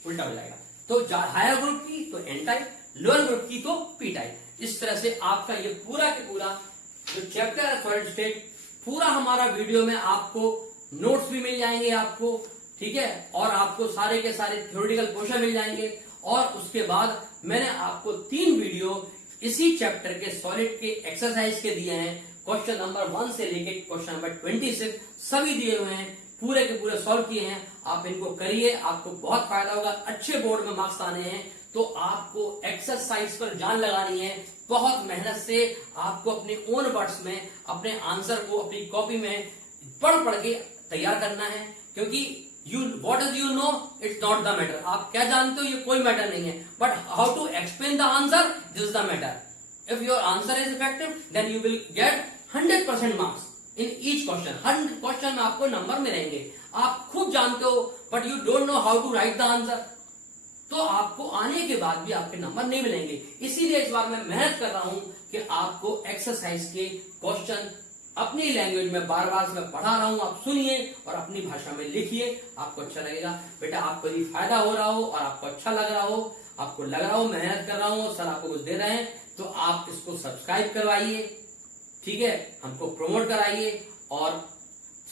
उल्टा हो जाएगा। तो हायर ग्रुप की तो एन टाइप, लोअर ग्रुप की तो पी टाइप। इस तरह से आपका ये पूरा के पूरा जो चैप्टर है सॉलिड स्टेट, पूरा हमारा वीडियो में आपको नोट्स भी मिल जाएंगे आपको, ठीक है, और आपको सारे के सारे थ्योरेटिकल क्वेश्चन मिल जाएंगे। और उसके बाद मैंने आपको 3 वीडियो इसी चैप्टर के सॉलिड के एक्सरसाइज के दिए हैं। क्वेश्चन नंबर 1 से लेके क्वेश्चन नंबर 26 सभी दिए हुए हैं, पूरे के पूरे सॉल्व किए हैं। आप इनको करिए, आपको बहुत फायदा होगा। अच्छे बोर्ड में मार्क्स आने हैं तो आपको एक्सरसाइज पर जान लगानी है, बहुत मेहनत से आपको अपने ओन वर्ड्स में अपने आंसर को अपनी कॉपी में पढ़ पढ़ के तैयार करना है, क्योंकि you what is you know it's not the matter. आप क्या जानते हो ये कोई मैटर नहीं है, but how to explain the answer this is the matter. If your answer is effective then you will get 100% marks in each question. हर क्वेश्चन में आपको नंबर मिलेंगे। आप खुद जानते हो but you don't know how to write the answer, तो आपको आने के बाद भी आपके नंबर नहीं मिलेंगे। इसीलिए इस बार मैं मेहनत कर रहा हूं कि आपको एक्सरसाइज के क्वेश्चन अपनी लैंग्वेज में बार बार मैं पढ़ा रहा हूं, आप सुनिए और अपनी भाषा में लिखिए, आपको अच्छा लगेगा। बेटा आपको यदि फायदा हो रहा हो और आपको अच्छा लग रहा हो, आपको लग रहा हो मेहनत कर रहा हूं, सर आपको कुछ दे रहे हैं, तो आप इसको सब्सक्राइब करवाइए, ठीक है, हमको प्रमोट कराइए और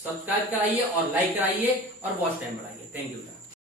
सब्सक्राइब कराइए और लाइक कराइए और वॉच टाइम बढ़ाइए। Thank you.